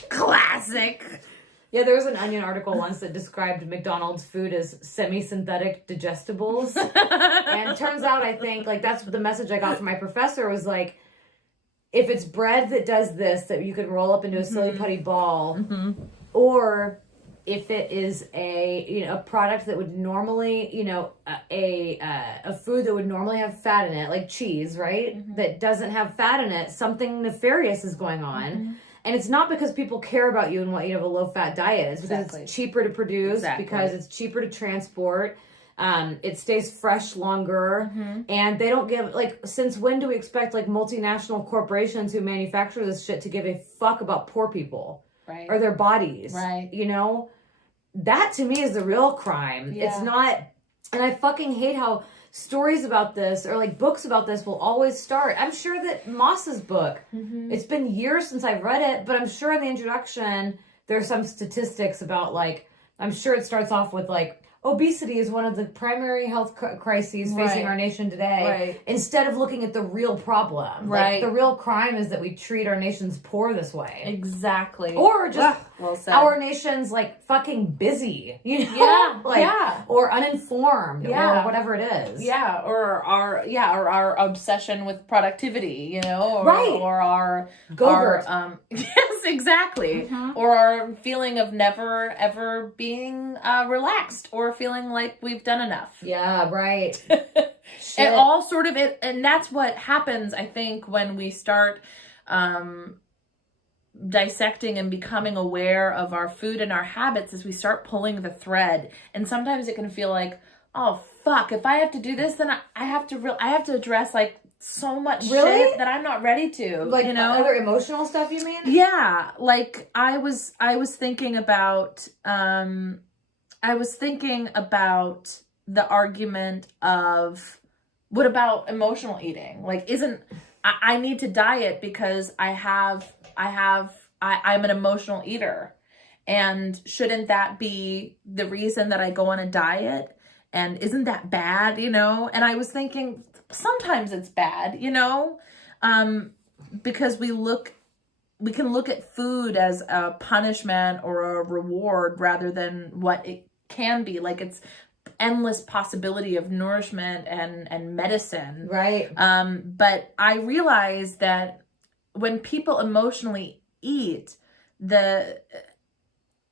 Classic. Yeah, there was an Onion article once that described McDonald's food as semi-synthetic digestibles. And it turns out, I think, like, that's the message I got from my professor was, like, if it's bread that does this, that you can roll up into a silly putty ball, or if it is a product that would normally, a food that would normally have fat in it, like cheese, right? That doesn't have fat in it, something nefarious is going on. And it's not because people care about you and want you to have a low-fat diet. It's because it's cheaper to produce, because it's cheaper to transport. It stays fresh longer. And they don't give, like, since when do we expect, like, multinational corporations who manufacture this shit to give a fuck about poor people? Right. Or their bodies? Right. You know? That, to me, is the real crime. Yeah. It's not... And I fucking hate how stories about this or like books about this will always start. I'm sure that Moss's book, it's been years since I've read it, but I'm sure in the introduction there's some statistics about like, I'm sure it starts off with like, obesity is one of the primary health crises facing our nation today. Instead of looking at the real problem. Like, the real crime is that we treat our nations poor this way. Exactly. Or just well said. Our nation's like fucking busy, you know? Yeah. Like, or uninformed or whatever it is. Yeah. Or our obsession with productivity, you know? Or our Go-gurt. Yes, exactly. Or our feeling of never ever being relaxed or feeling like we've done enough. Yeah, right. And all sort of it, and that's what happens, I think, when we start dissecting and becoming aware of our food and our habits, is we start pulling the thread. And sometimes it can feel like, oh fuck, if I have to do this, then I have to address like so much shit that I'm not ready to. Like, you know, other emotional stuff, you mean? Yeah, like I was thinking about the argument of, what about emotional eating? Like, I need to diet because I'm an emotional eater. And shouldn't that be the reason that I go on a diet? And isn't that bad, you know? And I was thinking, sometimes it's bad, you know? Because we can look at food as a punishment or a reward rather than what it can be. Like, it's endless possibility of nourishment and medicine. Right. But I realized that when people emotionally eat, the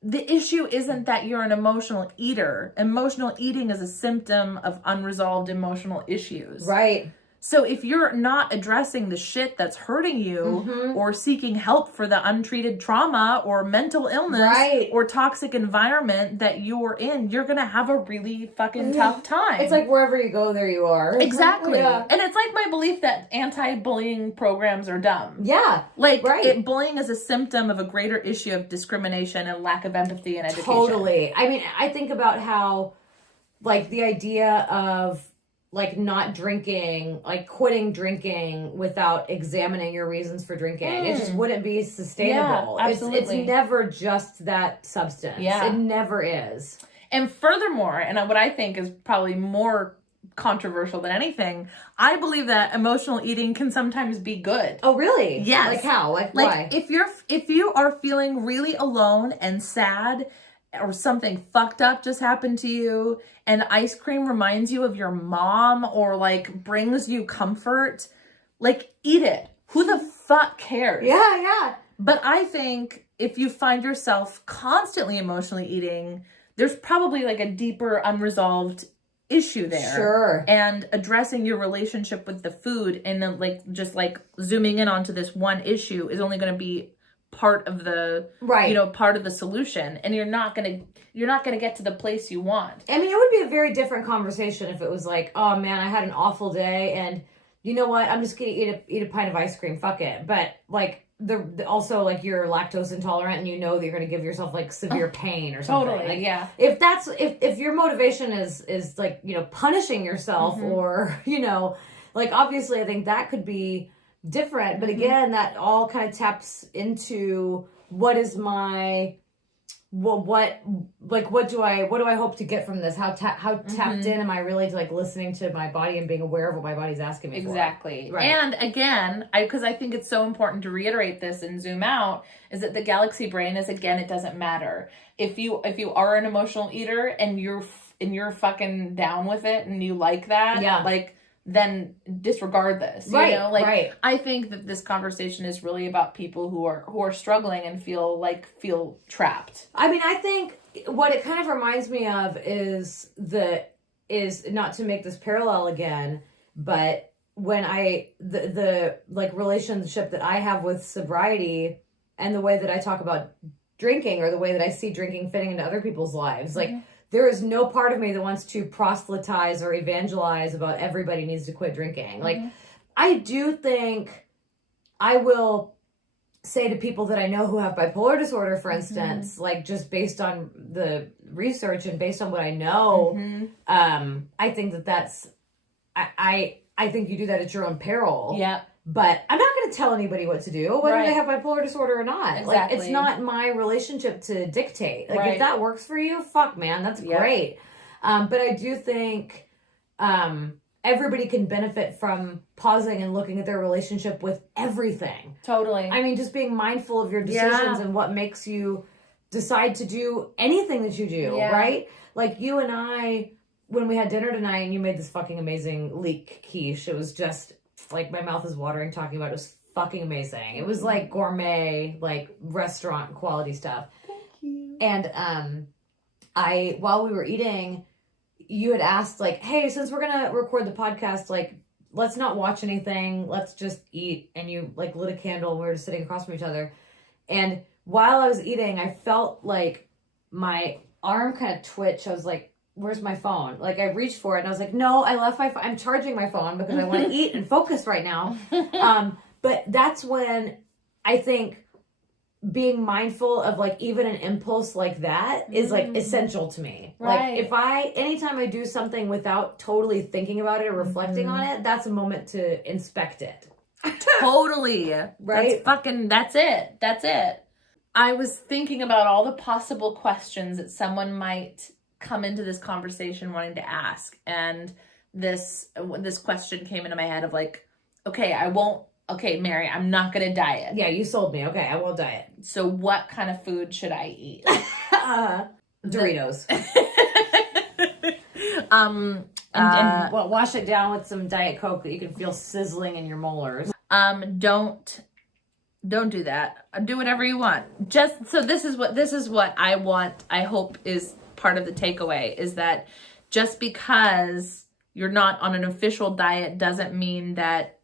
issue isn't that you're an emotional eater. Emotional eating is a symptom of unresolved emotional issues. Right. So if you're not addressing the shit that's hurting you or seeking help for the untreated trauma or mental illness or toxic environment that you're in, you're going to have a really fucking tough time. It's like wherever you go, there you are. Exactly. Yeah. And it's like my belief that anti-bullying programs are dumb. Yeah. Like, bullying is a symptom of a greater issue of discrimination and lack of empathy and education. Totally. I mean, I think about how, like, the idea of, like not drinking, like quitting drinking without examining your reasons for drinking. It just wouldn't be sustainable. Yeah, absolutely. It's never just that substance. Yeah. It never is. And furthermore, and what I think is probably more controversial than anything, I believe that emotional eating can sometimes be good. Oh, really? Yes. Like how? Like Like why? if you are feeling really alone and sad, or something fucked up just happened to you, and ice cream reminds you of your mom or like brings you comfort, like eat it. Who the fuck cares? Yeah. But I think if you find yourself constantly emotionally eating, there's probably like a deeper unresolved issue there. Sure. And addressing your relationship with the food and then like just like zooming in onto this one issue is only going to be part of the part of the solution, and you're not gonna get to the place you want. I mean, it would be a very different conversation if it was like, oh man, I had an awful day, and you know what, I'm just gonna eat a pint of ice cream, fuck it. But like the also like you're lactose intolerant and you know that you're gonna give yourself like severe pain or something. Totally, like, yeah. If that's if your motivation is like, you know, punishing yourself or, you know, like obviously I think that could be different, but again, that all kind of taps into what is my what do I hope to get from this? How tapped in am I really to like listening to my body and being aware of what my body's asking me for? Exactly. Right. And again, because I think it's so important to reiterate this and zoom out, is that the galaxy brain is, again, it doesn't matter. If you are an emotional eater and you're fucking down with it and you like that, like, then disregard this. Right, You know? Like, right. I think that this conversation is really about people who are struggling and feel trapped. I mean, I think what it kind of reminds me of is not to make this parallel again, but when the like relationship that I have with sobriety and the way that I talk about drinking, or the way that I see drinking fitting into other people's lives, like there is no part of me that wants to proselytize or evangelize about everybody needs to quit drinking. Like, I do think I will say to people that I know who have bipolar disorder, for instance, like just based on the research and based on what I know, I think that's, I think you do that at your own peril. Yeah. But I'm not going to tell anybody what to do, whether Right. they have bipolar disorder or not. Exactly. Like, it's not my relationship to dictate. Like, Right. if that works for you, fuck, man, that's Yep. great. But I do think everybody can benefit from pausing and looking at their relationship with everything. Totally. I mean, just being mindful of your decisions Yeah. and what makes you decide to do anything that you do, Yeah. right? Like, you and I, when we had dinner tonight and you made this fucking amazing leek quiche, it was just... like my mouth is watering talking about it. It was fucking amazing. It was like gourmet, like restaurant quality stuff. Thank you. And while we were eating, you had asked like, hey, since we're gonna record the podcast, like let's not watch anything, let's just eat. And you like lit a candle and we were just sitting across from each other. And while I was eating, I felt like my arm kind of twitch. I was like, where's my phone? Like, I reached for it and I was like, no, I left my phone. I'm charging my phone because I want to eat and focus right now. But that's when I think being mindful of like even an impulse like that is like essential to me. Right. Like, anytime I do something without totally thinking about it or reflecting on it, that's a moment to inspect it. Totally. Right? That's it. I was thinking about all the possible questions that someone might come into this conversation wanting to ask, and this question came into my head of like, okay, Mary, I'm not gonna diet. Yeah, you sold me. Okay, I won't diet. So what kind of food should I eat? Doritos. And Wash it down with some Diet Coke that you can feel sizzling in your molars. Don't do that. Do whatever you want. Just so this is what I want. I hope is part of the takeaway, is that just because you're not on an official diet doesn't mean that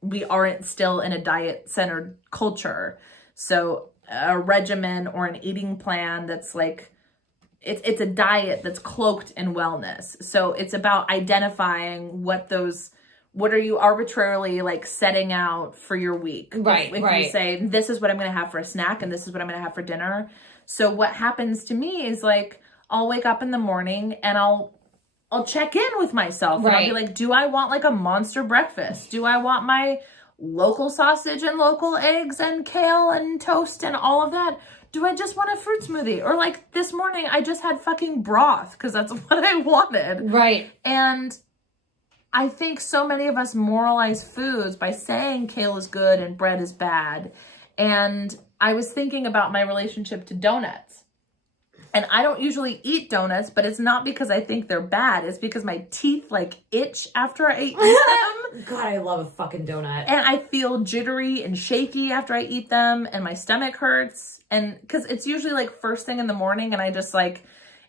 we aren't still in a diet-centered culture. So a regimen or an eating plan that's like, it's a diet that's cloaked in wellness. So it's about identifying what are you arbitrarily like setting out for your week. Right, if right. you say, this is what I'm going to have for a snack and this is what I'm going to have for dinner. So what happens to me is like, I'll wake up in the morning and I'll I'll check in with myself and I'll be like, do I want like a monster breakfast? Do I want my local sausage and local eggs and kale and toast and all of that? Do I just want a fruit smoothie? Or like this morning, I just had fucking broth because that's what I wanted. Right. And I think so many of us moralize foods by saying kale is good and bread is bad. And I was thinking about my relationship to donuts. And I don't usually eat donuts, but it's not because I think they're bad. It's because my teeth like itch after I eat them. God, I love a fucking donut. And I feel jittery and shaky after I eat them. And my stomach hurts. And because it's usually like first thing in the morning. And I just like,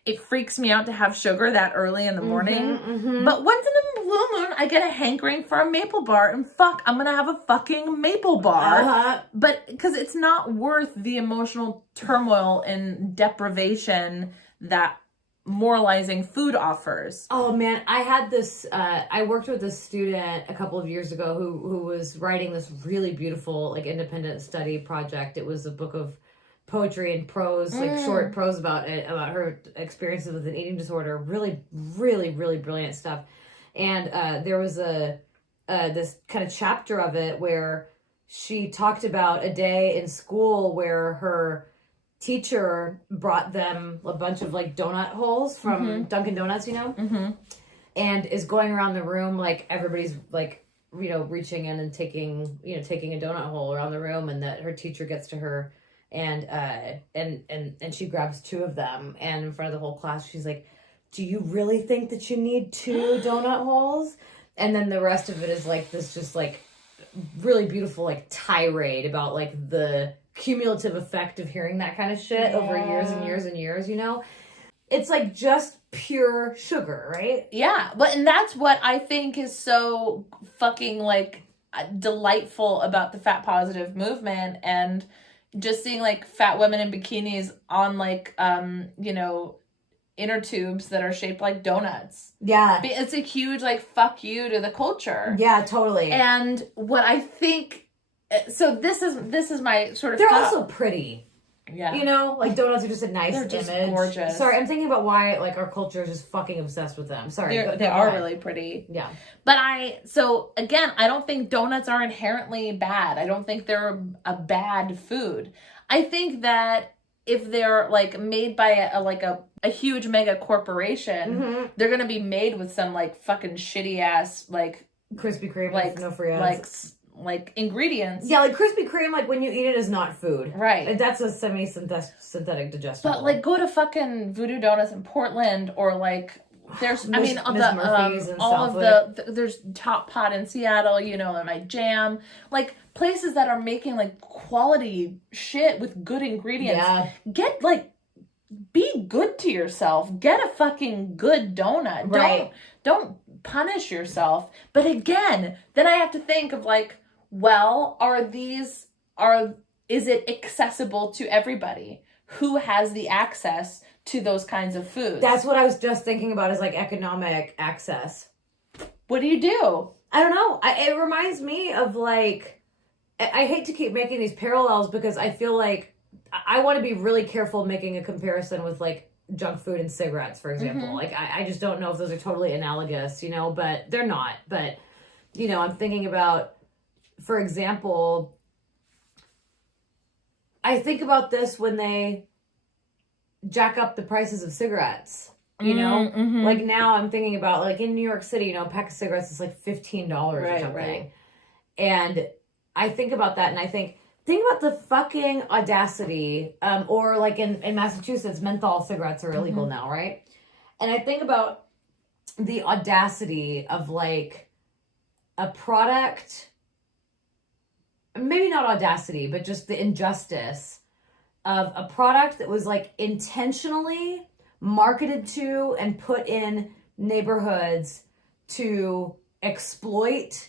it freaks me out to have sugar that early in the morning. But once in a blue moon, I get a hankering for a maple bar. And fuck, I'm going to have a fucking maple bar. But because it's not worth the emotional turmoil and deprivation that moralizing food offers. Oh man, I had this, I worked with a student a couple of years ago who was writing this really beautiful like independent study project. It was a book of poetry and prose, like short prose about her experiences with an eating disorder. Really, really, really brilliant stuff. And there was this kind of chapter of it where she talked about a day in school where her teacher brought them a bunch of like donut holes from Dunkin' Donuts, you know, and is going around the room like everybody's like, you know, reaching in and taking a donut hole around the room, and that her teacher gets to her and she grabs two of them, and in front of the whole class she's like, do you really think that you need two donut holes? And then the rest of it is like this just like really beautiful like tirade about like the cumulative effect of hearing that kind of shit over years and years and years, you know? It's like just pure sugar, right? Yeah, but and that's what I think is so fucking like delightful about the fat positive movement, and just seeing like fat women in bikinis on like you know, inner tubes that are shaped like donuts. Yeah. It's a huge like fuck you to the culture. Yeah, totally. And what I think, so this is my sort of they're thought. Also pretty. Yeah. You know, like donuts are just a nice They're just image. gorgeous. Sorry, I'm thinking about why like our culture is just fucking obsessed with them. Sorry. They are really pretty. Yeah. But so again, I don't think donuts are inherently bad. I don't think they're a bad food. I think that if they're like made by a huge mega corporation, they're going to be made with some like fucking shitty ass like Krispy Kreme, like no free ads. like ingredients. Yeah, like Krispy Kreme, like when you eat it is not food. Right. That's a semi-synthetic digestible. But like go to fucking Voodoo Donuts in Portland, or like there's there's Top Pot in Seattle, you know, and my Jam, like places that are making like quality shit with good ingredients. Yeah. Get like, be good to yourself. Get a fucking good donut. Right. Don't punish yourself. But again, then I have to think of like, well, is it accessible to everybody? Who has the access to those kinds of foods? That's what I was just thinking about, is like economic access. What do you do? I don't know. It reminds me of like, I hate to keep making these parallels because I feel like I want to be really careful making a comparison with like junk food and cigarettes, for example. Like I just don't know if those are totally analogous, you know, but they're not. But, you know, I'm thinking about, for example, I think about this when they jack up the prices of cigarettes, you know? Like now I'm thinking about like in New York City, you know, a pack of cigarettes is like $15 or something. Right. And I think about that and I think about the fucking audacity, or like in Massachusetts, menthol cigarettes are illegal now, right? And I think about the audacity of like a product, maybe not audacity, but just the injustice of a product that was like intentionally marketed to and put in neighborhoods to exploit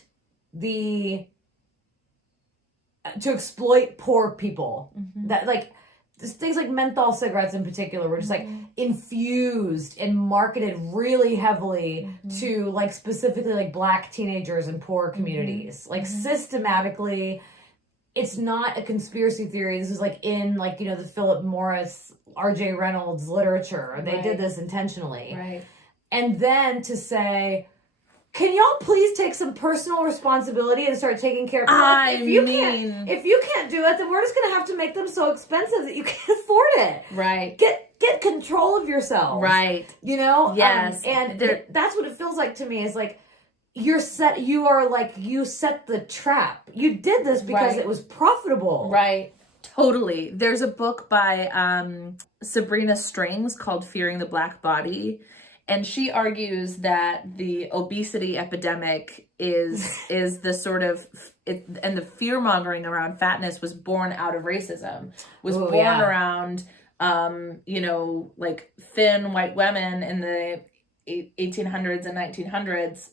poor people. That like things like menthol cigarettes in particular were just like infused and marketed really heavily to like specifically like Black teenagers in poor communities, like systematically. It's not a conspiracy theory. This is like in like, you know, the Philip Morris, R.J. Reynolds literature. They did this intentionally. Right. and then to say, can y'all please take some personal responsibility and start taking care of people? If you can't do it, then we're just gonna have to make them so expensive that you can't afford it. Right. Get control of yourself. Right. You know? Yes. That's what it feels like to me, is like you set the trap. You did this because it was profitable. Right. Totally. There's a book by Sabrina Strings called Fearing the Black Body. And she argues that the obesity epidemic is the sort of, and the fear-mongering around fatness was born out of racism, was born around, like thin white women in the 1800s and 1900s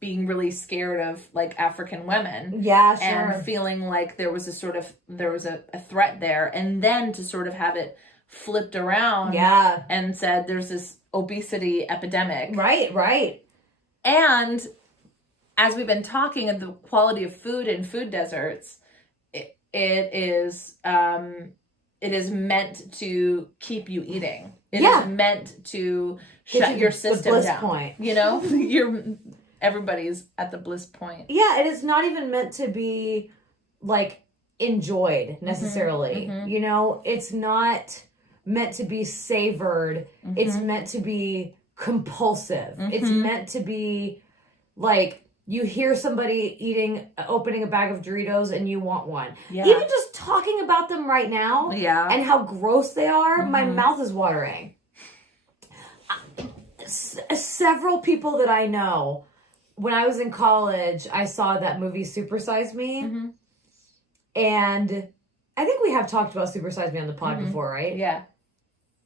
being really scared of like African women. Yeah, sure. And feeling like there was a threat there. And then to sort of have it flipped around and said there's this obesity epidemic. Right. And as we've been talking of the quality of food in food deserts, it is meant to keep you eating. It is meant to shut your system bliss down. Point. You know, everybody's at the bliss point. Yeah, it is not even meant to be like enjoyed necessarily. Mm-hmm. You know, it's not meant to be savored. Mm-hmm. It's meant to be compulsive. Mm-hmm. It's meant to be like you hear somebody opening a bag of Doritos and you want one. Yeah. Even just talking about them right now and how gross they are, my mouth is watering. Several people that I know, when I was in college, I saw that movie Super Size Me. Mm-hmm. And I think we have talked about Super Size Me on the pod before, right? Yeah.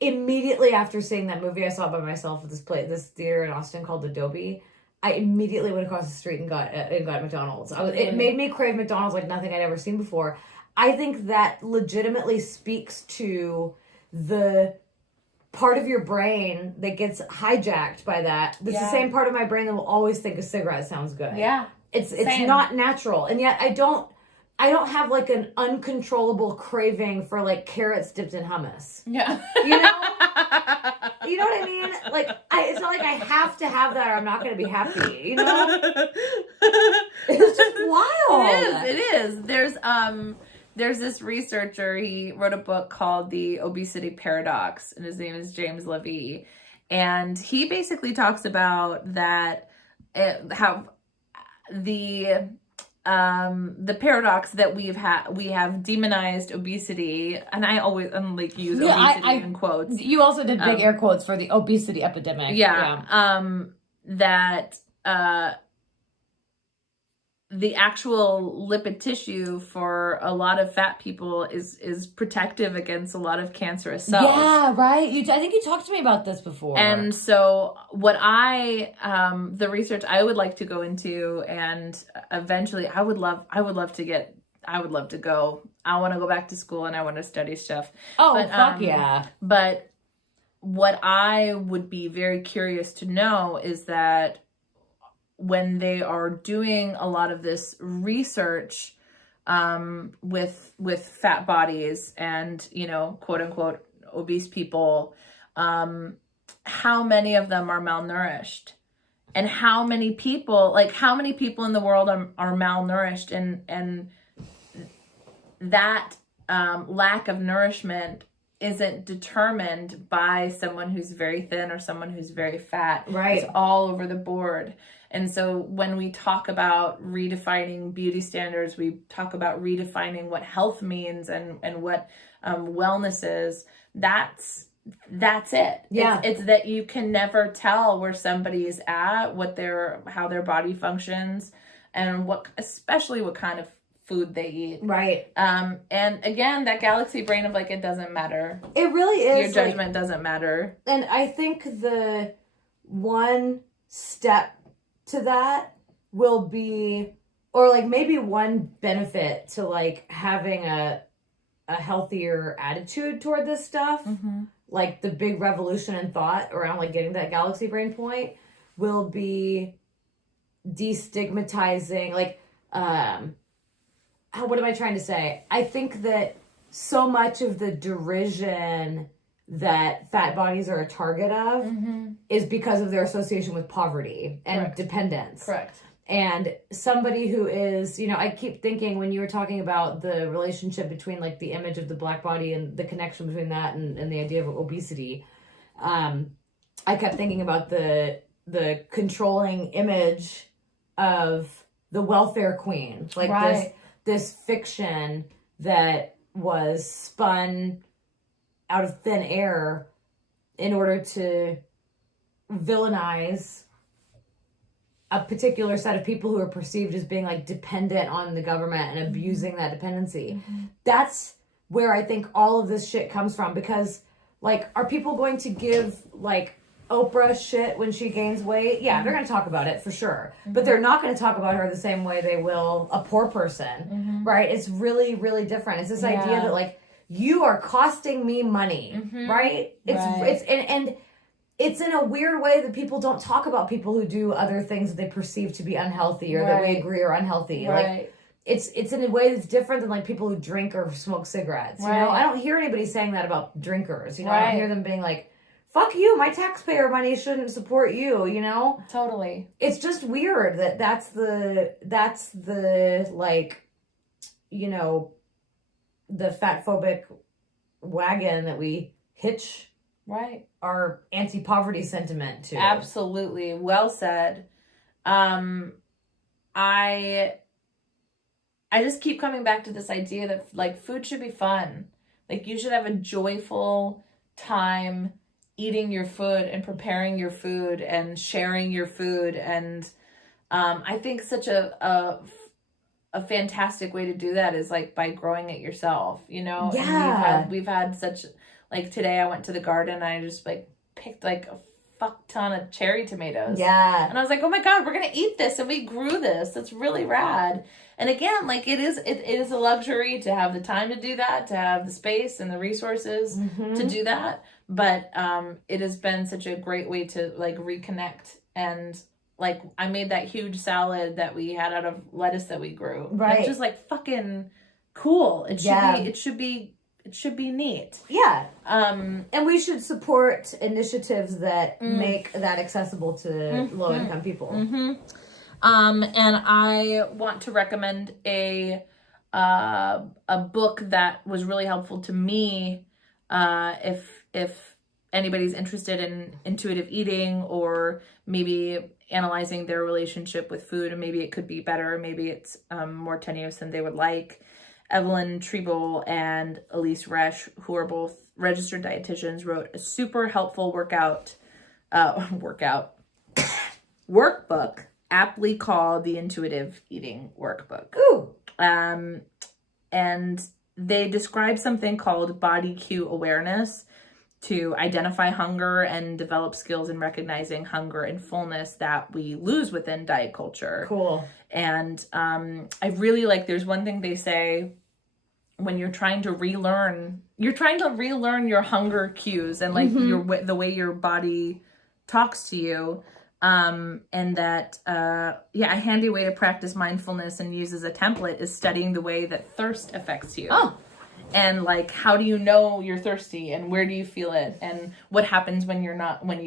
Immediately after seeing that movie, I saw it by myself at this theater in Austin called Adobe. I immediately went across the street and got McDonald's. It made me crave McDonald's like nothing I'd ever seen before. I think that legitimately speaks to the part of your brain that gets hijacked by that. It's the same part of my brain that will always think a cigarette sounds good. Yeah. It's not natural. And yet I don't have like an uncontrollable craving for like carrots dipped in hummus. Yeah. You know? You know what I mean? Like, it's not like I have to have that or I'm not going to be happy, you know? It's just wild. It is. There's this researcher, he wrote a book called The Obesity Paradox, and his name is James Levy. And he basically talks about that, how the paradox that we have demonized obesity, and I always use obesity in quotes. You also did big air quotes for the obesity epidemic. That the actual lipid tissue for a lot of fat people is protective against a lot of cancerous cells. Yeah, right. I think you talked to me about this before. And so what the research I would like to go into, and eventually I would love to go. I want to go back to school and I want to study stuff. Fuck yeah. But what I would be very curious to know is that when they are doing a lot of this research with fat bodies and, quote unquote obese people, how many of them are malnourished, and how many people in the world are malnourished, and that lack of nourishment isn't determined by someone who's very thin or someone who's very fat. Right. It's all over the board. And so when we talk about redefining beauty standards, we talk about redefining what health means and what wellness is. That's it. Yeah. It's that you can never tell where somebody is at, how their body functions, and especially what kind of food they eat. Right. And again, that galaxy brain of like, it doesn't matter. It really is. Your judgment doesn't matter. And I think the one step to that will be, or like maybe one benefit to like having a healthier attitude toward this stuff, like the big revolution in thought around like getting that galaxy brain point, will be destigmatizing, like, what am I trying to say? I think that so much of the derision that fat bodies are a target of Mm-hmm. is because of their association with poverty and Correct. dependence. Correct. And somebody who is, I keep thinking when you were talking about the relationship between like the image of the black body and the connection between that and the idea of obesity, I kept thinking about the controlling image of the welfare queen, like Right. this fiction that was spun out of thin air in order to villainize a particular set of people who are perceived as being like dependent on the government and abusing that dependency. That's where I think all of this shit comes from, because like, are people going to give like Oprah shit when she gains weight? Yeah, they're going to talk about it for sure. But they're not going to talk about her the same way they will a poor person, right? It's really, really different. It's this idea that like, you are costing me money, right? And it's in a weird way that people don't talk about people who do other things that they perceive to be unhealthy or that we agree are unhealthy. Right. Like, it's in a way that's different than like people who drink or smoke cigarettes. You know, I don't hear anybody saying that about drinkers. I don't hear them being like, "Fuck you, my taxpayer money shouldn't support you." Totally. It's just weird that that's the like, the fat phobic wagon that we hitch our anti-poverty sentiment to. Absolutely. Well said. I just keep coming back to this idea that like food should be fun. Like you should have a joyful time eating your food and preparing your food and sharing your food. And I think such a fantastic way to do that is like by growing it yourself, Yeah. And we've had such, like today I went to the garden and I just like picked like a fuck ton of cherry tomatoes. Yeah. And I was like, oh my God, we're going to eat this. And we grew this. That's really rad. And again, like it is a luxury to have the time to do that, to have the space and the resources to do that. But it has been such a great way to like reconnect. And like I made that huge salad that we had out of lettuce that we grew. Right. It's just like fucking cool. It should be neat. Yeah. And we should support initiatives that make that accessible to low-income people. And I want to recommend a book that was really helpful to me. If anybody's interested in intuitive eating or maybe analyzing their relationship with food, and maybe it could be better, maybe it's more tenuous than they would like. Evelyn Treble and Elise Resch, who are both registered dietitians, wrote a super helpful workbook, aptly called the Intuitive Eating Workbook. Ooh. And they describe something called body cue awareness to identify hunger and develop skills in recognizing hunger and fullness that we lose within diet culture. Cool. And I really like, there's one thing they say when you're trying to relearn your hunger cues and like the way your body talks to you. And that, a handy way to practice mindfulness and use as a template is studying the way that thirst affects you. Oh. And like, how do you know you're thirsty and where do you feel it? And what happens when you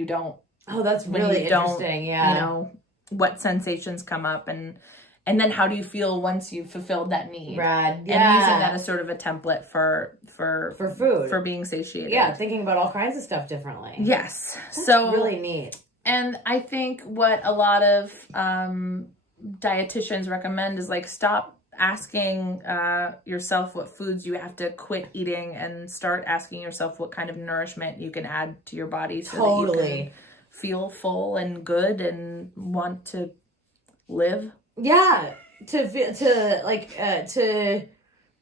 don't? Oh, that's When really you don't, interesting. Yeah. What sensations come up and then how do you feel once you've fulfilled that need? Rad. Yeah. And using that as sort of a template for food. for being satiated. Yeah, thinking about all kinds of stuff differently. Yes. That's so really neat. And I think what a lot of dietitians recommend is like stop asking yourself what foods you have to quit eating and start asking yourself what kind of nourishment you can add to your body so that you can feel full and good and want to live. Yeah, to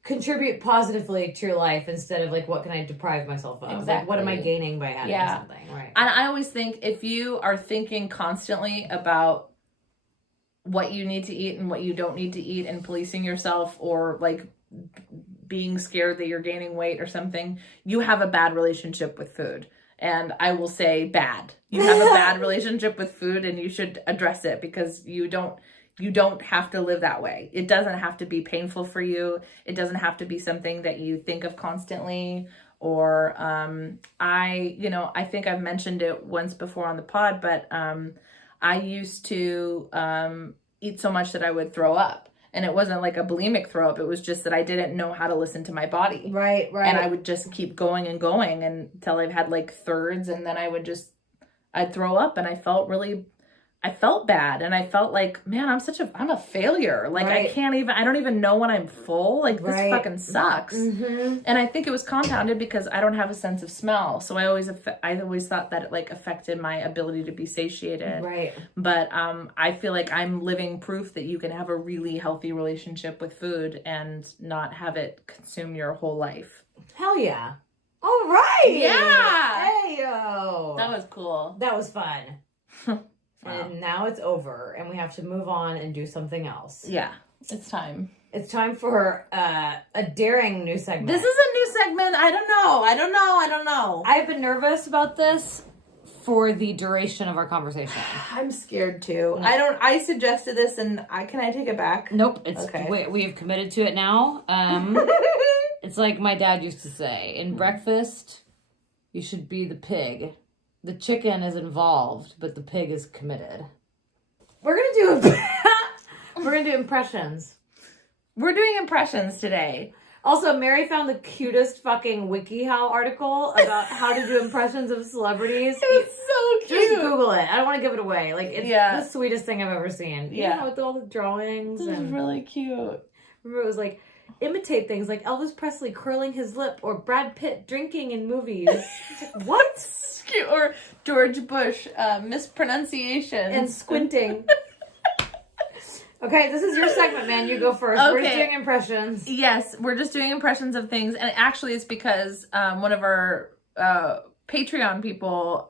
contribute positively to your life instead of like, what can I deprive myself of? Exactly. Like, what am I gaining by adding something? Right. And I always think if you are thinking constantly about what you need to eat and what you don't need to eat and policing yourself or like being scared that you're gaining weight or something, you have a bad relationship with food. And I will say bad. You have a bad relationship with food and you should address it because you don't have to live that way. It doesn't have to be painful for you. It doesn't have to be something that you think of constantly or I think I've mentioned it once before on the pod, but I used to eat so much that I would throw up. And it wasn't like a bulimic throw up. It was just that I didn't know how to listen to my body. Right. And I would just keep going and going until I've had like thirds. And then I'd throw up, and I felt bad. And I felt like, man, I'm a failure. Like Right. I don't even know when I'm full. Like this Right. fucking sucks. Mm-hmm. And I think it was compounded because I don't have a sense of smell. So I always thought that it like affected my ability to be satiated. Right. But I feel like I'm living proof that you can have a really healthy relationship with food and not have it consume your whole life. Hell yeah. All right. Yeah. Hey, yo. That was cool. That was fun. Wow. And now it's over, and we have to move on and do something else. Yeah, it's time. It's time for a daring new segment. This is a new segment. I don't know. I've been nervous about this for the duration of our conversation. I'm scared too. I suggested this, and can I take it back? Nope, it's Okay. we've committed to it now. It's like my dad used to say, in breakfast, you should be the pig. The chicken is involved, but the pig is committed. We're gonna do impressions. We're doing impressions today. Also, Mary found the cutest fucking WikiHow article about how to do impressions of celebrities. It's so cute. Just Google it. I don't want to give it away. Like, it's Yeah. the sweetest thing I've ever seen. You Yeah. know, with all the drawings. This is And really cute. remember, it was like, imitate things like Elvis Presley curling his lip or Brad Pitt drinking in movies. It's like, what? Cute. Or George Bush mispronunciation And squinting. Okay, this is your segment, man. You go first. We're just Okay. doing impressions. Yes, we're just doing impressions of things, and actually it's because one of our Patreon people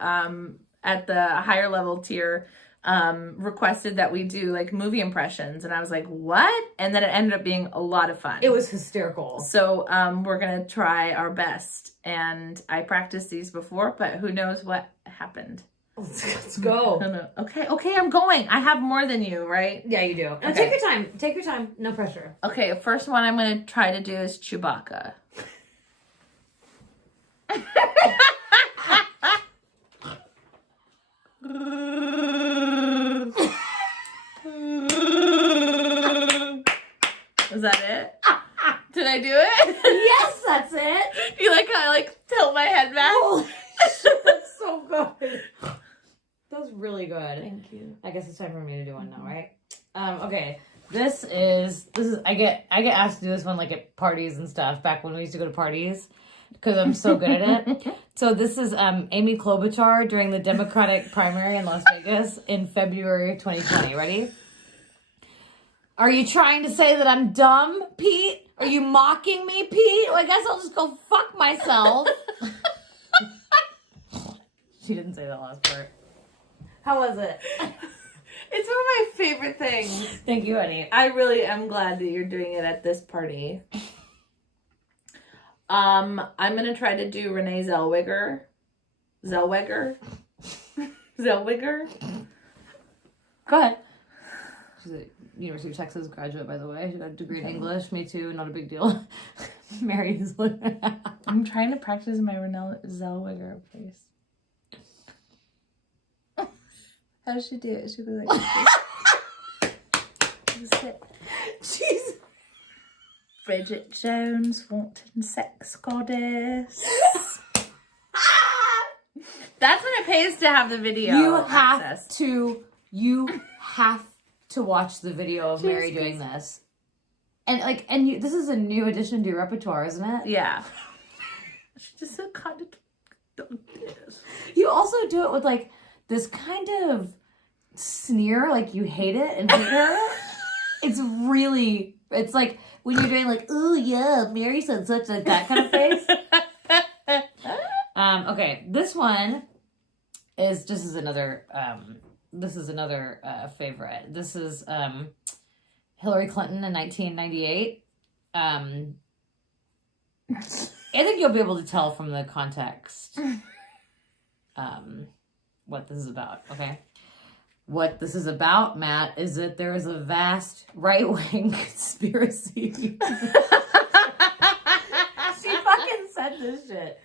at the higher level tier requested that we do like movie impressions, and I was like, what? And then it ended up being a lot of fun. It was hysterical. So we're gonna try our best, and I practiced these before, but who knows what happened. Let's I go. don't know. Okay, I'm going. I have more than you, right? Yeah, you do. Now, Okay. take your time. Take your time. No pressure. Okay, first one I'm gonna try to do is Chewbacca. Is that it? Did I do it? Yes, that's it. You like how I like tilt my head back? Holy shit, that's so good. That was really good. Thank you. I guess it's time for me to do one now, right? Okay. This is I get asked to do this one like at parties and stuff back when we used to go to parties because I'm so good at it. So this is Amy Klobuchar during the Democratic primary in Las Vegas in February of 2020. Ready? Are you trying to say that I'm dumb, Pete? Are you mocking me, Pete? Well, I guess I'll just go fuck myself. She didn't say that last part. How was it? It's one of my favorite things. Thank you, honey. I really am glad that you're doing it at this party. I'm gonna try to do Renee Zellweger. Zellweger. Go ahead. She's a University of Texas graduate, by the way. She got a degree in English. Me too. Not a big deal. Mary is I'm trying to practice my Renee Zellweger voice. How does she do it? She goes like this. Jeez. Bridget Jones, wanton sex goddess. That's when it pays to have the video. You have access. to watch the video of Mary doing this. And this is a new addition to your repertoire, isn't it? Yeah. She just so kind of this. You also do it with like this kind of sneer, like you hate it and hate her. It's like when you're doing like, oh yeah, Mary said such, like that kind of face. Okay, this one is another favorite. This is Hillary Clinton in 1998. I think you'll be able to tell from the context what this is about, okay? What this is about, Matt, is that there is a vast right-wing conspiracy. She fucking said this shit.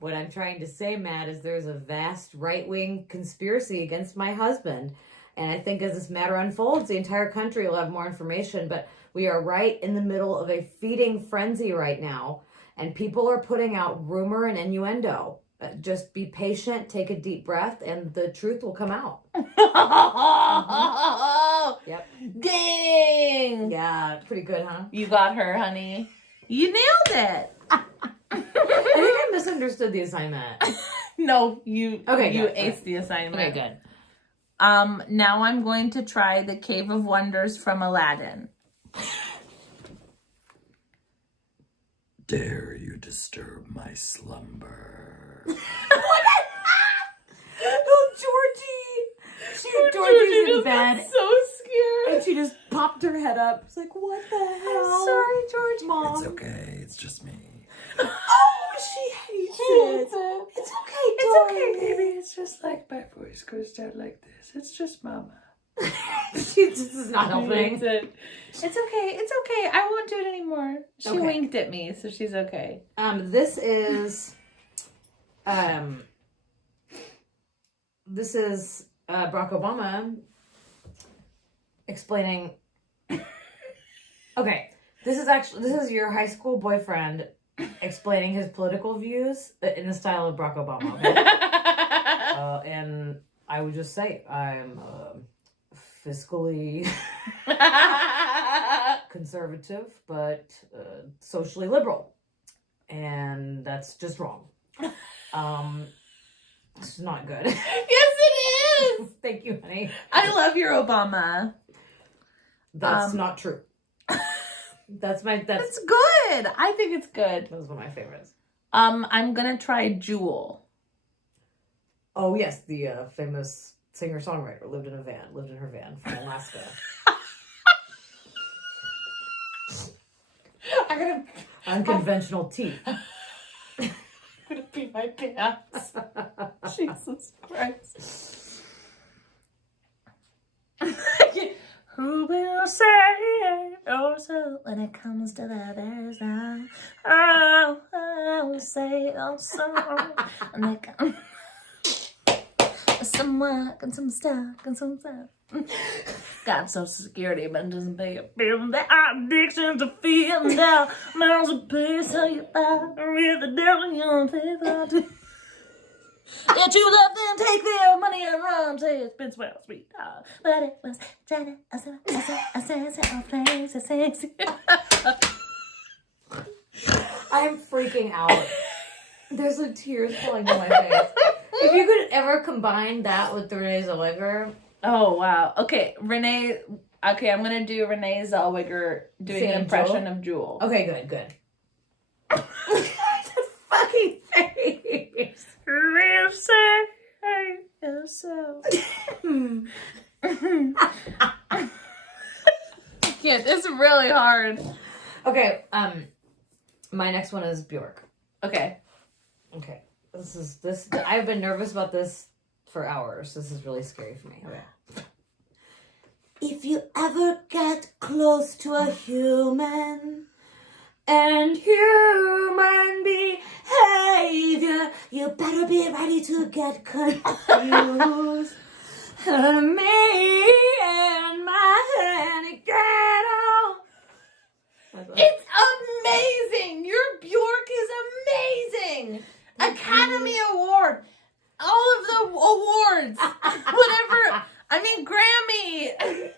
What I'm trying to say, Matt, is there's a vast right-wing conspiracy against my husband. And I think as this matter unfolds, the entire country will have more information. But we are right in the middle of a feeding frenzy right now. And people are putting out rumor and innuendo. Just be patient, take a deep breath, and the truth will come out. Yep. Dang! Yeah, pretty good, huh? You got her, honey. You nailed it. I think I misunderstood the assignment. No, you good. aced the assignment. Okay, good. Now I'm going to try the Cave of Wonders from Aladdin. Dare you disturb my slumber? Oh, Georgie! Georgie's in bed, So scared. and she just popped her head up. It's like, what the hell? I'm sorry, George. Mom. It's okay. It's just me. Oh, she hates it. It's okay, darling. Baby, it's just like my voice goes down like this. It's just mama. She just is not helping. It's okay. It's okay. I won't do it anymore. She Okay. winked at me, so she's okay. This is Barack Obama explaining. Okay, this is your high school boyfriend explaining his political views in the style of Barack Obama. Okay? And I would just say I'm fiscally conservative, but socially liberal, and that's just wrong. It's not good. Yes, it is. Thank you, honey. I love your Obama. That's not true. That's good. I think it's good. that was one of my favorites. I'm gonna try Jewel. Oh yes, the famous singer-songwriter lived in her van from Alaska. I'm gonna Unconventional teeth. pee my pants. Jesus Christ. Who will say oh so when it comes to that there's no oh I will say oh so and they come some work and some stuff and some stuff. Got Social Security, but it doesn't pay a bill. The addiction to feeling down. Miles of peace, how you fight with the devil, you don't pay for it. Yet you love them, take their money and run. Say it's been swell, sweet. But it was I'm freaking out. There's like tears falling down my face. If you could ever combine that with the Renee Zellweger. Oh, wow. Okay, Renee. Okay, I'm going to do Renee Zellweger doing Singing an impression Jewel? of Jewel. Okay, good. That fucking face. Real say so. It's really hard. Okay, my next one is Bjork. Okay. Okay. This I've been nervous about this for hours. This is really scary for me. Okay. If you ever get close to a human and human behavior, you better be ready to get confused. Me and my honey get on. It's amazing. Your Bjork is amazing. Academy Award. All of the awards. Whatever. I mean, Grammy.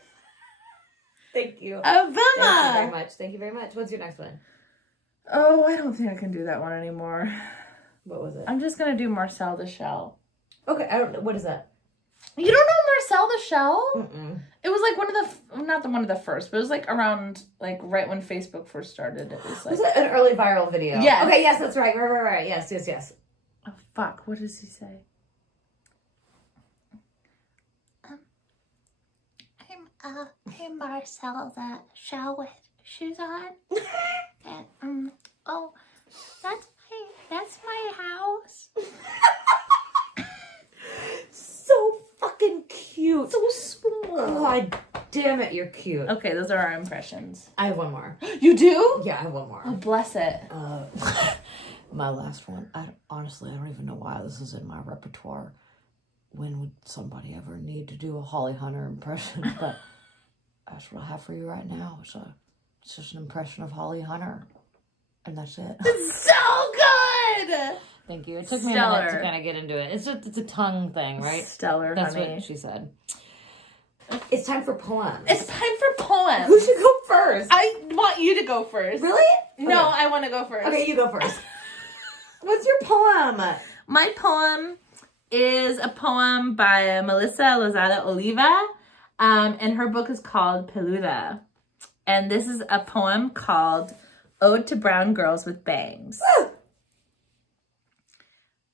Thank you. Avema. Thank you very much. What's your next one? Oh, I don't think I can do that one anymore. What was it? I'm just going to do Marcel the Shell. Okay, I don't know. What is that? You don't know Marcel the Shell? Mm-mm. It was like one of the first, but it was like around, like right when Facebook first started. It was like. Was it an early viral video? Yes. Okay, yes, that's right. Right. Yes. Oh, fuck. What does he say? I'm Marcel the Shell with shoes on. And, oh, that's my house. So fucking cute. So small. God damn it, you're cute. Okay, those are our impressions. I have one more. You do? Yeah, I have one Oh, more. bless it. My last one. Honestly, I don't even know why this is in my repertoire. When would somebody ever need to do a Holly Hunter impression? But that's what I have for you right now. It's just an impression of Holly Hunter. And that's it. It's so good! Thank you. It took me a minute to kind of get into it. It's a tongue thing, right? Stellar, That's honey. what she said. It's time for poems. It's time for poems. Who should go first? I want you to go first. Really? No, Okay. I want to go first. Okay, you go first. What's your poem? My poem is a poem by Melissa Lozada-Oliva, and her book is called Peluda. And this is a poem called Ode to Brown Girls with Bangs.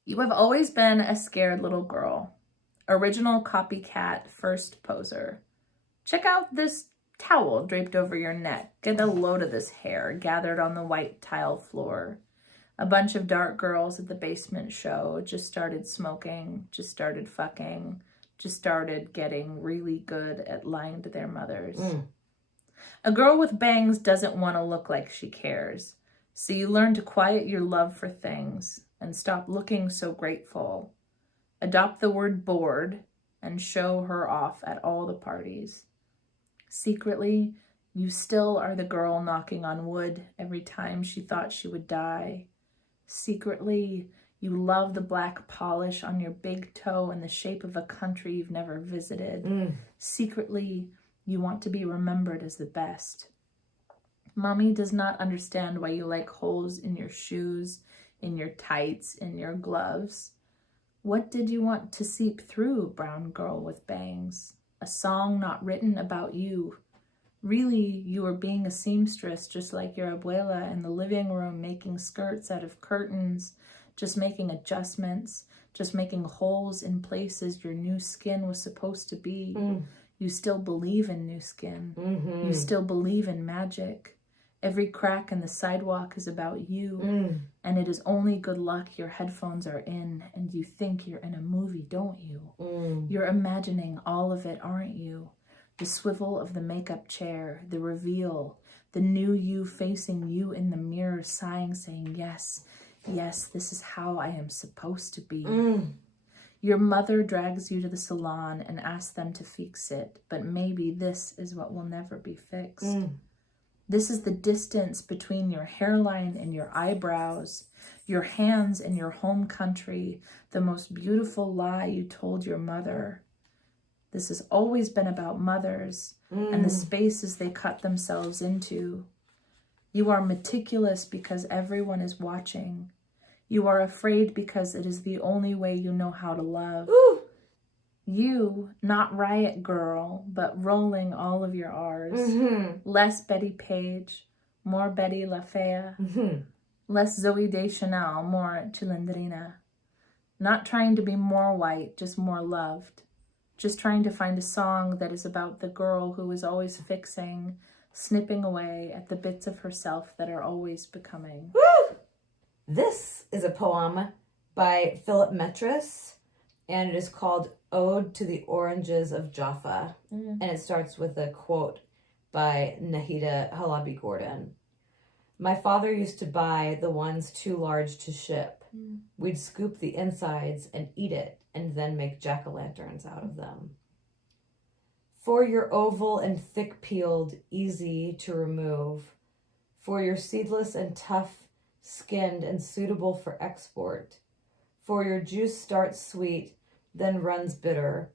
You have always been a scared little girl. Original copycat first poser. Check out this towel draped over your neck. Get a load of this hair gathered on the white tile floor. A bunch of dark girls at the basement show just started smoking, just started fucking, just started getting really good at lying to their mothers. A girl with bangs doesn't want to look like she cares. So you learn to quiet your love for things and stop looking so grateful. Adopt the word bored and show her off at all the parties. Secretly, you still are the girl knocking on wood every time she thought she would die. Secretly, you love the black polish on your big toe in the shape of a country you've never visited. Secretly, you want to be remembered as the best. Mommy does not understand why you like holes in your shoes, in your tights, in your gloves. What did you want to seep through, brown girl with bangs? A song not written about you. Really, you were being a seamstress just like your abuela in the living room, making skirts out of curtains, just making adjustments, just making holes in places your new skin was supposed to be. You still believe in new skin. You still believe in magic. Every crack in the sidewalk is about you. And it is only good luck your headphones are in and you think you're in a movie, don't you? You're imagining all of it, aren't you? The swivel of the makeup chair, the reveal, the new you facing you in the mirror, sighing, saying, yes, yes, this is how I am supposed to be. Your mother drags you to the salon and asks them to fix it, but maybe this is what will never be fixed. This is the distance between your hairline and your eyebrows, your hands and your home country, the most beautiful lie you told your mother. This has always been about mothers and the spaces they cut themselves into. You are meticulous because everyone is watching. You are afraid because it is the only way you know how to love. You, not riot girl, but rolling all of your R's. Less Betty Page, more Betty LaFea. Less Zoe Deschanel, more Chilindrina. Not trying to be more white, just more loved. Just trying to find a song that is about the girl who is always fixing, snipping away at the bits of herself that are always becoming. This is a poem by Philip Metris, and it is called Ode to the Oranges of Jaffa. And it starts with a quote by Nahida Halabi Gordon. My father used to buy the ones too large to ship. We'd scoop the insides and eat it, and then make jack-o'-lanterns out of them. For your oval and thick-peeled, easy to remove. For your seedless and tough-skinned and suitable for export. For your juice starts sweet, then runs bitter.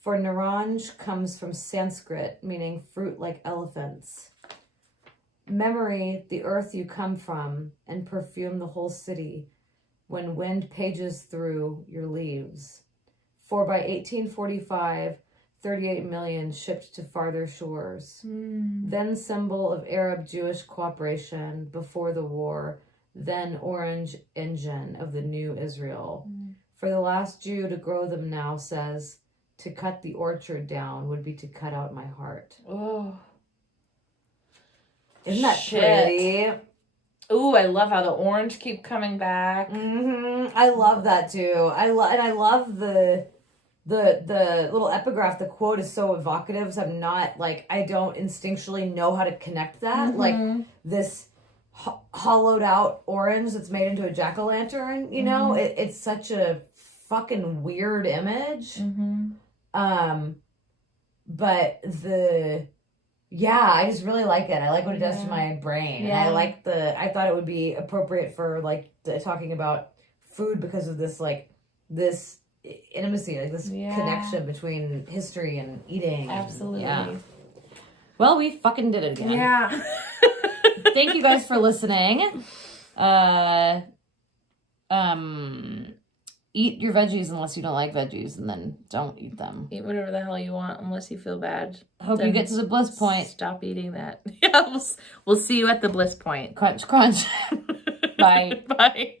For naranj comes from Sanskrit, meaning fruit like elephants. Memory, the earth you come from, and perfume the whole city, when wind pages through your leaves. For by 1845, 38 million shipped to farther shores. Then symbol of Arab-Jewish cooperation before the war, then orange engine of the new Israel. For the last Jew to grow them now says, to cut the orchard down would be to cut out my heart. Oh. Isn't that pretty? Ooh, I love how the orange keep coming back. I love that too. I love the little epigraph. The quote is so evocative. So I don't instinctually know how to connect that. Like this hollowed out orange that's made into a jack-o'-lantern, you know? It's such a fucking weird image. But I just really like it. I like what it does to my brain. Yeah. And I thought it would be appropriate for like talking about food because of this like this intimacy, like this connection between history and eating. Absolutely. Yeah. Well, we fucking did it again. Yeah. Thank you guys for listening. Eat your veggies unless you don't like veggies, and then don't eat them. Eat whatever the hell you want unless you feel bad. Hope you Then get to the bliss point. Stop eating that. Yeah, we'll see you at the bliss point. Crunch, crunch. Bye. Bye.